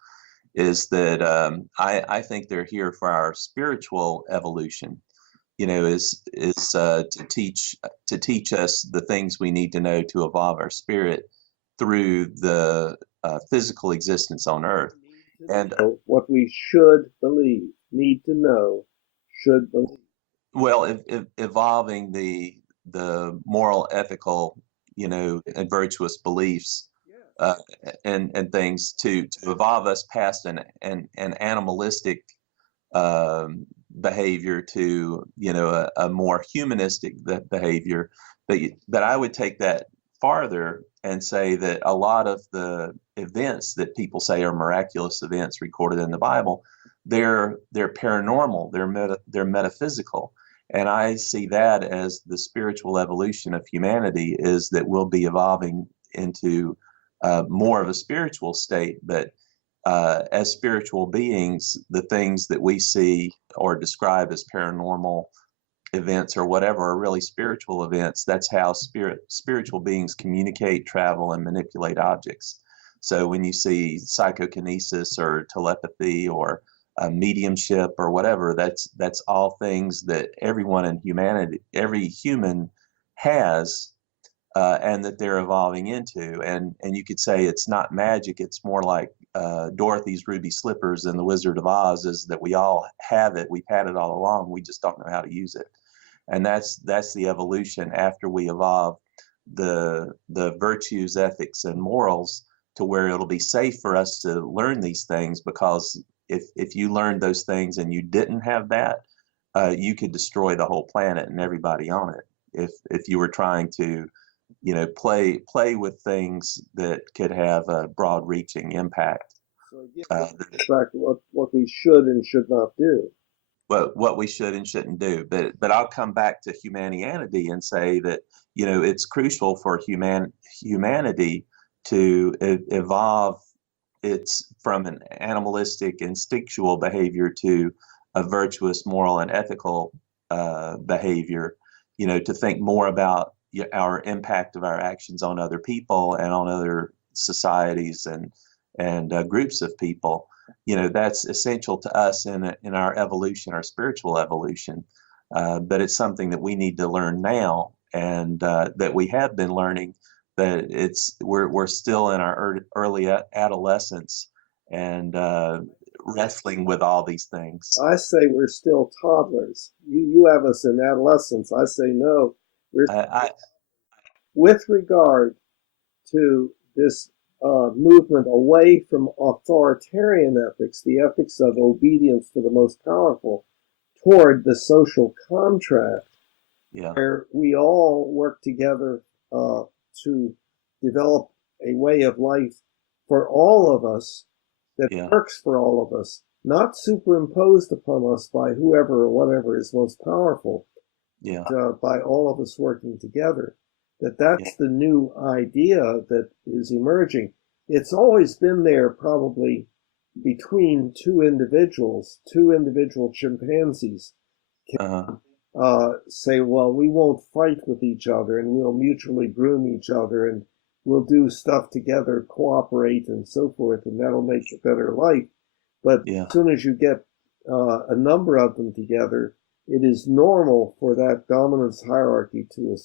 Is that I think they're here for our spiritual evolution. Is to teach us the things we need to know to evolve our spirit through the physical existence on Earth. And What we should believe, need to know, should believe. well, evolving the moral, ethical, and virtuous beliefs, uh, and things to evolve us past an animalistic behavior to a more humanistic behavior. But I would take that farther and say that a lot of the events that people say are miraculous events recorded in the Bible, they're paranormal, they're metaphysical. And I see that as the spiritual evolution of humanity, is that we'll be evolving into more of a spiritual state. But as spiritual beings, the things that we see or describe as paranormal events or whatever are really spiritual events. That's how spiritual beings communicate, travel, and manipulate objects. So when you see psychokinesis or telepathy or mediumship or whatever, that's all things that everyone in humanity, every human has, and that they're evolving into. And you could say it's not magic; it's more like Dorothy's ruby slippers and the Wizard of Oz. Is that we all have it? We've had it all along. We just don't know how to use it. And that's the evolution after we evolve the virtues, ethics, and morals to where it'll be safe for us to learn these things. Because if you learned those things and you didn't have that, you could destroy the whole planet and everybody on it. If you were trying to play with things that could have a broad reaching impact. So again, back to what we should and should not do. What we should and shouldn't do. But I'll come back to humanity and say that it's crucial for humanity to evolve it's from an animalistic instinctual behavior to a virtuous, moral, and ethical behavior. To think more about our impact of our actions on other people and on other societies and groups of people. That's essential to us in our evolution, our spiritual evolution. But it's something that we need to learn now, and that we have been learning. That we're still in our early adolescence and wrestling with all these things. I say we're still toddlers. You have us in adolescence. I say no. We're I with regard to this movement away from authoritarian ethics, the ethics of obedience to the most powerful, toward the social contract, yeah where we all work together to develop a way of life for all of us that yeah works for all of us, not superimposed upon us by whoever or whatever is most powerful, yeah by all of us working together. that's the new idea that is emerging. It's always been there probably between two individual chimpanzees say, well, we won't fight with each other and we'll mutually groom each other and we'll do stuff together, cooperate and so forth, and that'll make a better life. But as soon as you get a number of them together, it is normal for that dominance hierarchy to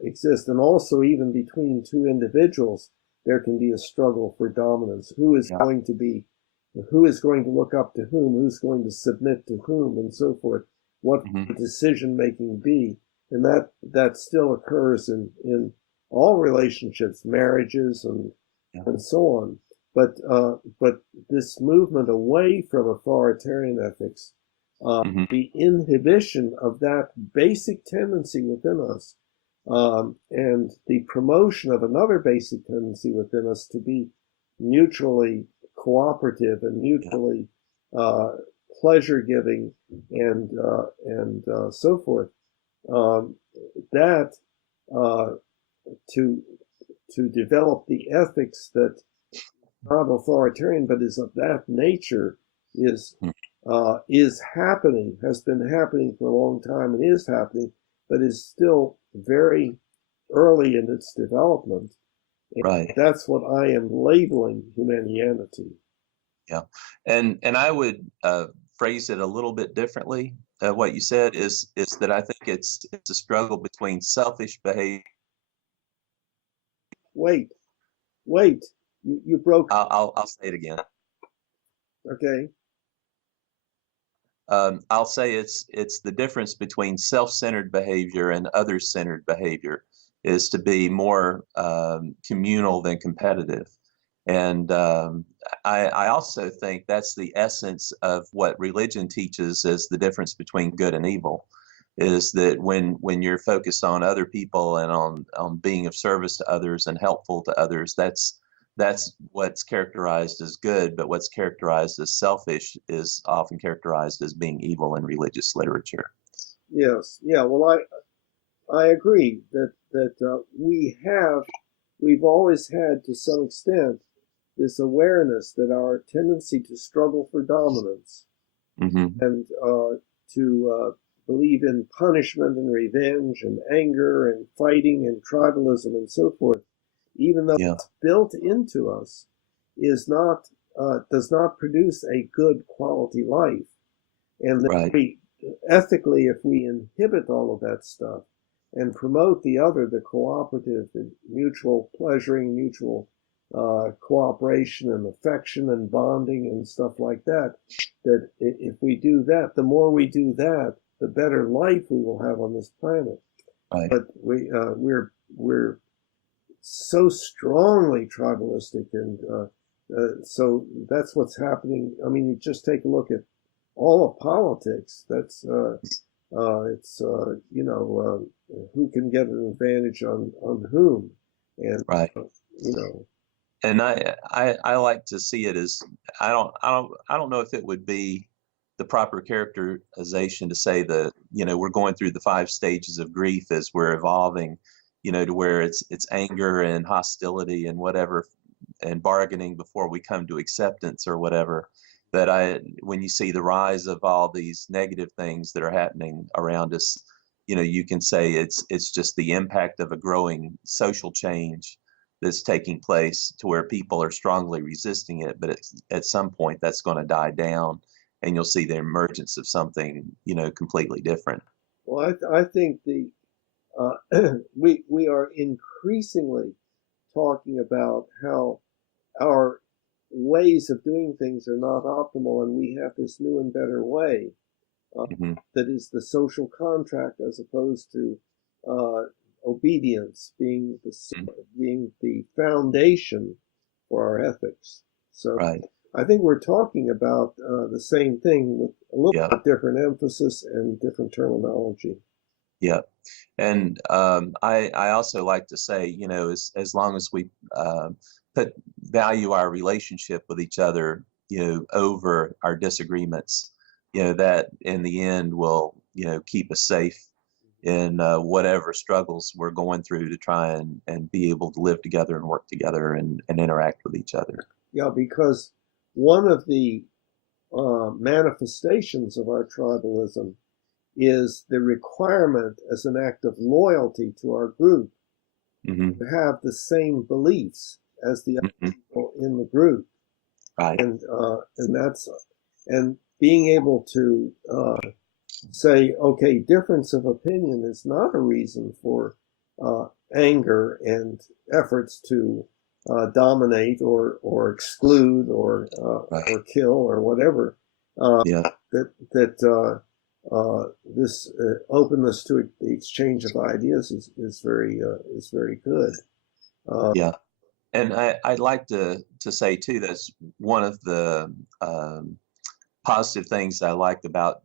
exist. And also, even between two individuals, there can be a struggle for dominance. Who is going to look up to whom? Who's going to submit to whom? And so forth. What decision making be? And that still occurs in all relationships, marriages, and so on. But this movement away from authoritarian ethics, the inhibition of that basic tendency within us, and the promotion of another basic tendency within us to be mutually cooperative and mutually pleasure-giving and so forth. That to develop the ethics that not authoritarian but is of that nature is happening, has been happening for a long time and is happening, but is still very early in its development. And that's what I am labeling Humanianity. Yeah, and I would phrase it a little bit differently. What you said is that I think it's a struggle between selfish behavior. Wait, you broke. I'll say it again. Okay. I'll say it's the difference between self-centered behavior and other-centered behavior is to be more communal than competitive. And I also think that's the essence of what religion teaches is the difference between good and evil, is that when you're focused on other people and on being of service to others and helpful to others, that's what's characterized as good, but what's characterized as selfish is often characterized as being evil in religious literature. Yes, yeah. Well, I agree that we've always had to some extent this awareness that our tendency to struggle for dominance and to believe in punishment and revenge and anger and fighting and tribalism and so forth, even though it's built into us, is not does not produce a good quality life. And that we ethically, if we inhibit all of that stuff and promote the other, the cooperative, the mutual pleasuring, mutual cooperation and affection and bonding and stuff like that, that if we do that, the more we do that, the better life we will have on this planet. But we're so strongly tribalistic, and so that's what's happening. I mean, you just take a look at all of politics. That's it's who can get an advantage on whom, and And I like to see it as I don't know if it would be the proper characterization to say that we're going through the 5 stages of grief as we're evolving, to where it's anger and hostility and whatever and bargaining before we come to acceptance or whatever. That when you see the rise of all these negative things that are happening around us, you can say it's just the impact of a growing social change that's taking place to where people are strongly resisting it, but at some point that's going to die down and you'll see the emergence of something, completely different. Well, I think we are increasingly talking about how our ways of doing things are not optimal, and we have this new and better way that is the social contract as opposed to obedience being the foundation for our ethics. So I think we're talking about the same thing with a little bit different emphasis and different terminology. Yeah. And I also like to say, as long as we value our relationship with each other, over our disagreements, that in the end will, keep us safe in whatever struggles we're going through to try and be able to live together and work together and interact with each other. Yeah, because one of the manifestations of our tribalism is the requirement as an act of loyalty to our group Mm-hmm. to have the same beliefs as the other Mm-hmm. people in the group. Right. And that's and being able to say, okay, difference of opinion is not a reason for anger and efforts to dominate or exclude or kill or whatever. Yeah. That this openness to the exchange of ideas is very good. Yeah. And I'd like to say too, that's one of the positive things I liked about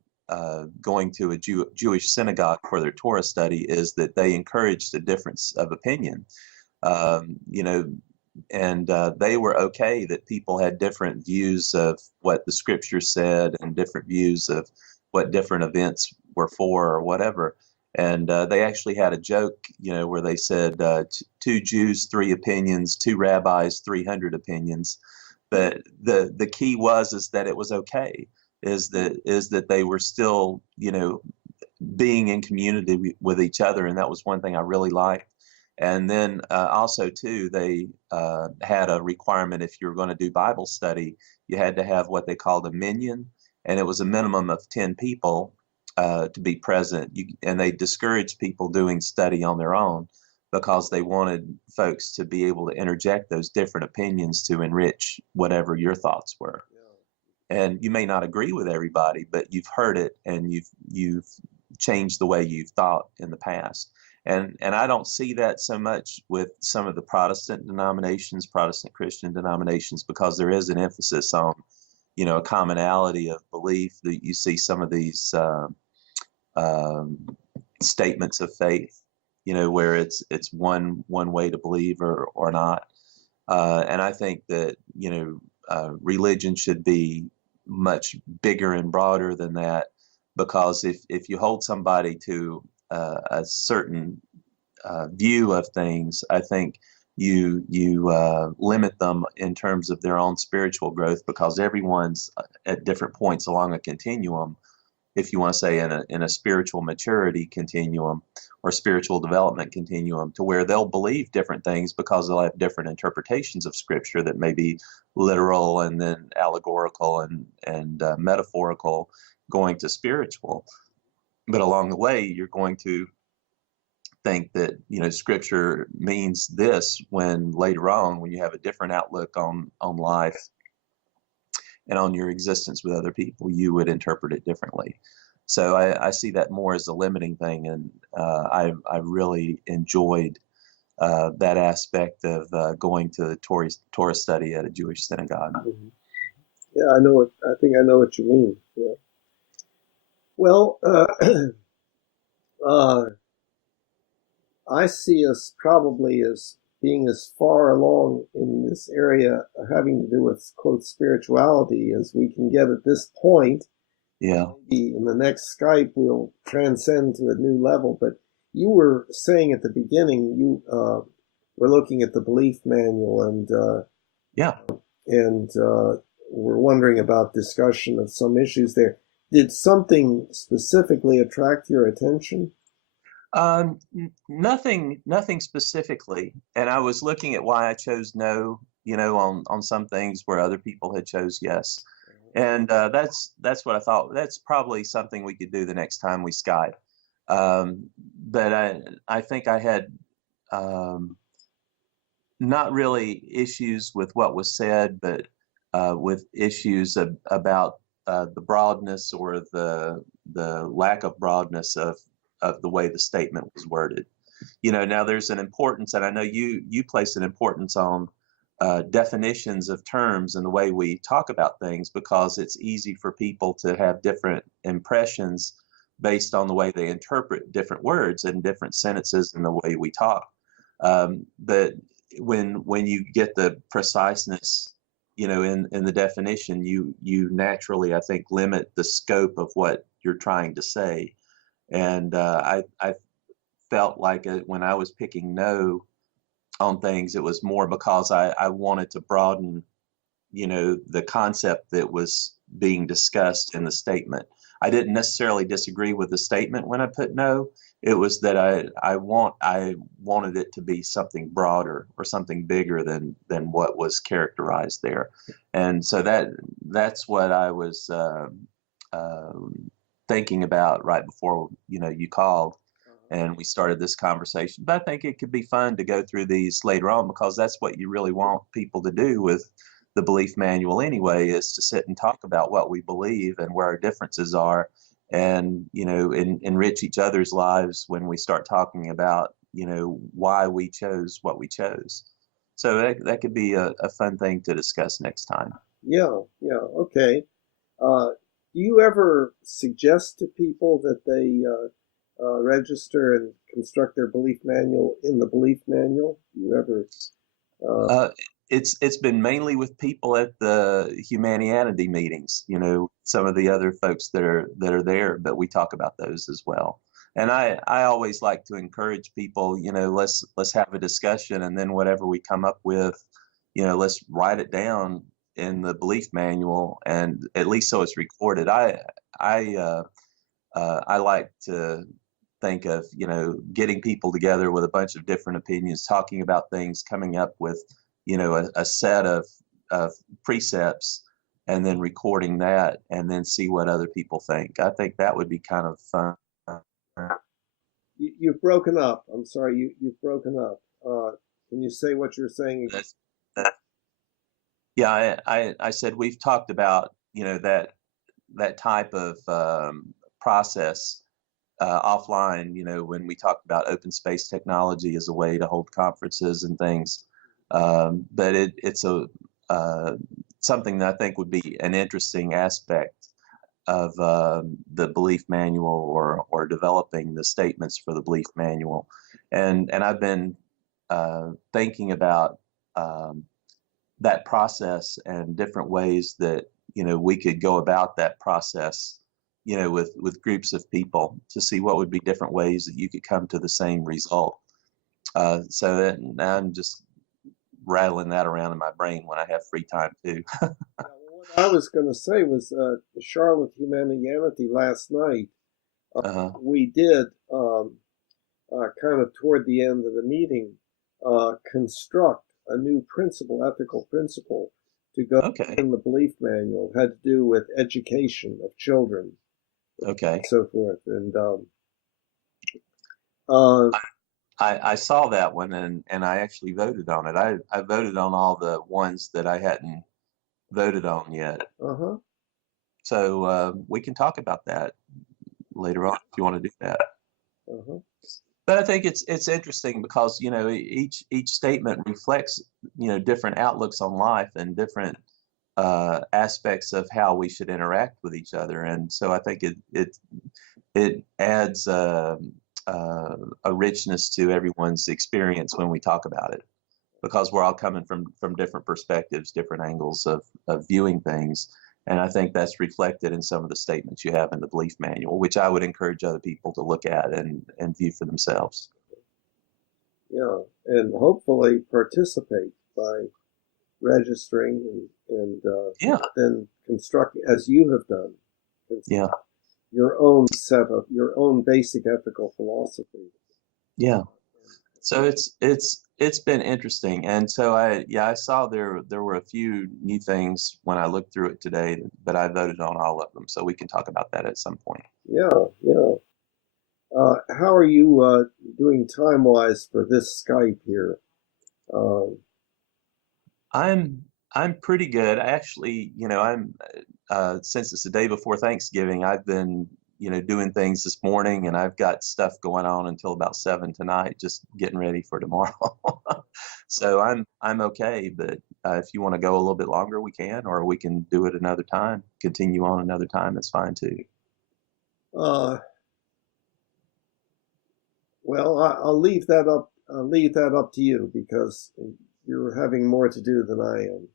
going to a Jewish synagogue for their Torah study is that they encouraged the difference of opinion. You know, and they were okay that people had different views of what the scripture said and different views of what different events were for or whatever. And they actually had a joke, you know, where they said, two Jews, three opinions, two rabbis, 300 opinions. But the key is that it was okay, is that they were still, you know, being in community with each other. And that was one thing I really liked. And then also too, they had a requirement, if you were going to do Bible study, you had to have what they called a minyan, and it was a minimum of 10 people to be present. And they discouraged people doing study on their own because they wanted folks to be able to interject those different opinions to enrich whatever your thoughts were. And you may not agree with everybody, but you've heard it and you've changed the way you've thought in the past. And I don't see that so much with some of the Protestant denominations, Protestant Christian denominations, because there is an emphasis on, you know, a commonality of belief. That you see some of these statements of faith, you know, where it's one way to believe or not. And I think that, you know, religion should be much bigger and broader than that, because if you hold somebody to a certain view of things, I think you limit them in terms of their own spiritual growth, because everyone's at different points along a continuum. If you want to say in a spiritual maturity continuum or spiritual development continuum, to where they'll believe different things because they'll have different interpretations of scripture that may be literal and then allegorical and metaphorical, going to spiritual. But along the way, you're going to think that, you know, scripture means this, when later on, when you have a different outlook on life and on your existence with other people, you would interpret it differently. So I see that more as a limiting thing, and I really enjoyed that aspect of going to the Torah study at a Jewish synagogue. Mm-hmm. Yeah, I know it. I think I know what you mean. Yeah. Well, I see us probably as being as far along in this area having to do with, quote, spirituality as we can get at this point. Yeah. Maybe in the next Skype we'll transcend to a new level. But you were saying at the beginning, you were looking at the belief manual and we're wondering about discussion of some issues there. Did something specifically attract your attention? Nothing specifically. And I was looking at why I chose no, you know, on some things where other people had chose yes. And that's what I thought. That's probably something we could do the next time we Skype. But I think I had not really issues with what was said, but with issues about the broadness or the lack of broadness of the way the statement was worded. You know, now there's an importance, and I know you place an importance on definitions of terms and the way we talk about things, because it's easy for people to have different impressions based on the way they interpret different words and different sentences and the way we talk. But when you get the preciseness, you know, in the definition, you naturally, I think, limit the scope of what you're trying to say. And I felt like when I was picking no on things, it was more because I wanted to broaden, the concept that was being discussed in the statement. I didn't necessarily disagree with the statement when I put no. It was that I wanted it to be something broader or something bigger than what was characterized there, and so that's what I was thinking about right before you called and we started this conversation. But I think it could be fun to go through these later on, because that's what you really want people to do with the belief manual anyway, is to sit and talk about what we believe and where our differences are, and enrich each other's lives when we start talking about why we chose what we chose. So that could be a fun thing to discuss next time. Yeah, okay. Do you ever suggest to people that they register and construct their belief manual in the belief manual? Do you ever? It's been mainly with people at the Humanianity meetings, some of the other folks that are there, but we talk about those as well. And I always like to encourage people, let's have a discussion, and then whatever we come up with, let's write it down in the belief manual, and at least so it's recorded. I like to think of, getting people together with a bunch of different opinions, talking about things, coming up with, a set of precepts, and then recording that, and then see what other people think. I think that would be kind of fun. You've broken up. I'm sorry, you've broken up. Can you say what you're saying? Yeah, I said we've talked about, that type of process offline, when we talked about open space technology as a way to hold conferences and things. But it's something that I think would be an interesting aspect of the belief manual, or developing the statements for the belief manual. And I've been thinking about that process and different ways that we could go about that process, with groups of people, to see what would be different ways that you could come to the same result. So that I'm just rattling that around in my brain when I have free time too. What I was going to say was, Charlotte Humanianity last night, we did kind of toward the end of the meeting construct a new ethical principle to go in the belief manual. It had to do with education of children, and so forth. And I saw that one, and I actually voted on it. I voted on all the ones that I hadn't voted on yet. So we can talk about that later on if you want to do that. But I think it's interesting because each statement reflects different outlooks on life and different aspects of how we should interact with each other, and so I think it adds a richness to everyone's experience when we talk about it, because we're all coming from different perspectives, different angles of viewing things. And I think that's reflected in some of the statements you have in the belief manual, which I would encourage other people to look at and view for themselves. Yeah, and hopefully participate by registering and then construct, as you have done, your own set of your own basic ethical philosophy. Yeah. So it's been interesting, and so I saw there were a few new things when I looked through it today, but I voted on all of them, so we can talk about that at some point. Yeah. How are you doing time-wise for this Skype here? I'm pretty good. Actually, I'm since it's the day before Thanksgiving, I've been doing things this morning, and I've got stuff going on until about 7 tonight, just getting ready for tomorrow. So I'm okay, but if you want to go a little bit longer, we can, or we can do it another time, continue on another time. It's fine too. Well, I'll leave that up. I'll leave that up to you, because you're having more to do than I am.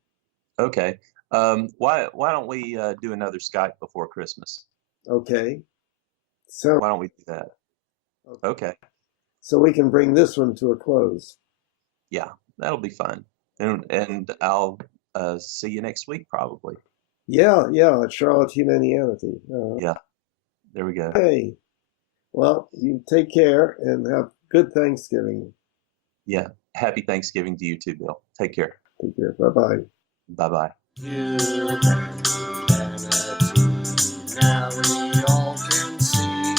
Okay. Why don't we do another Skype before Christmas? Okay. So why don't we do that? Okay. so we can bring this one to a close. Yeah, that'll be fun. And I'll see you next week probably. Yeah, at Charlotte Humanianity. Yeah, there we go. Hey, well, you take care and have good Thanksgiving. Yeah, happy Thanksgiving to you too, Bill. Take care. Take care. Bye-bye. Bye-bye. Humanity, now we all can see.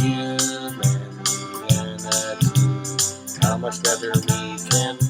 Humanity, how much better we can be.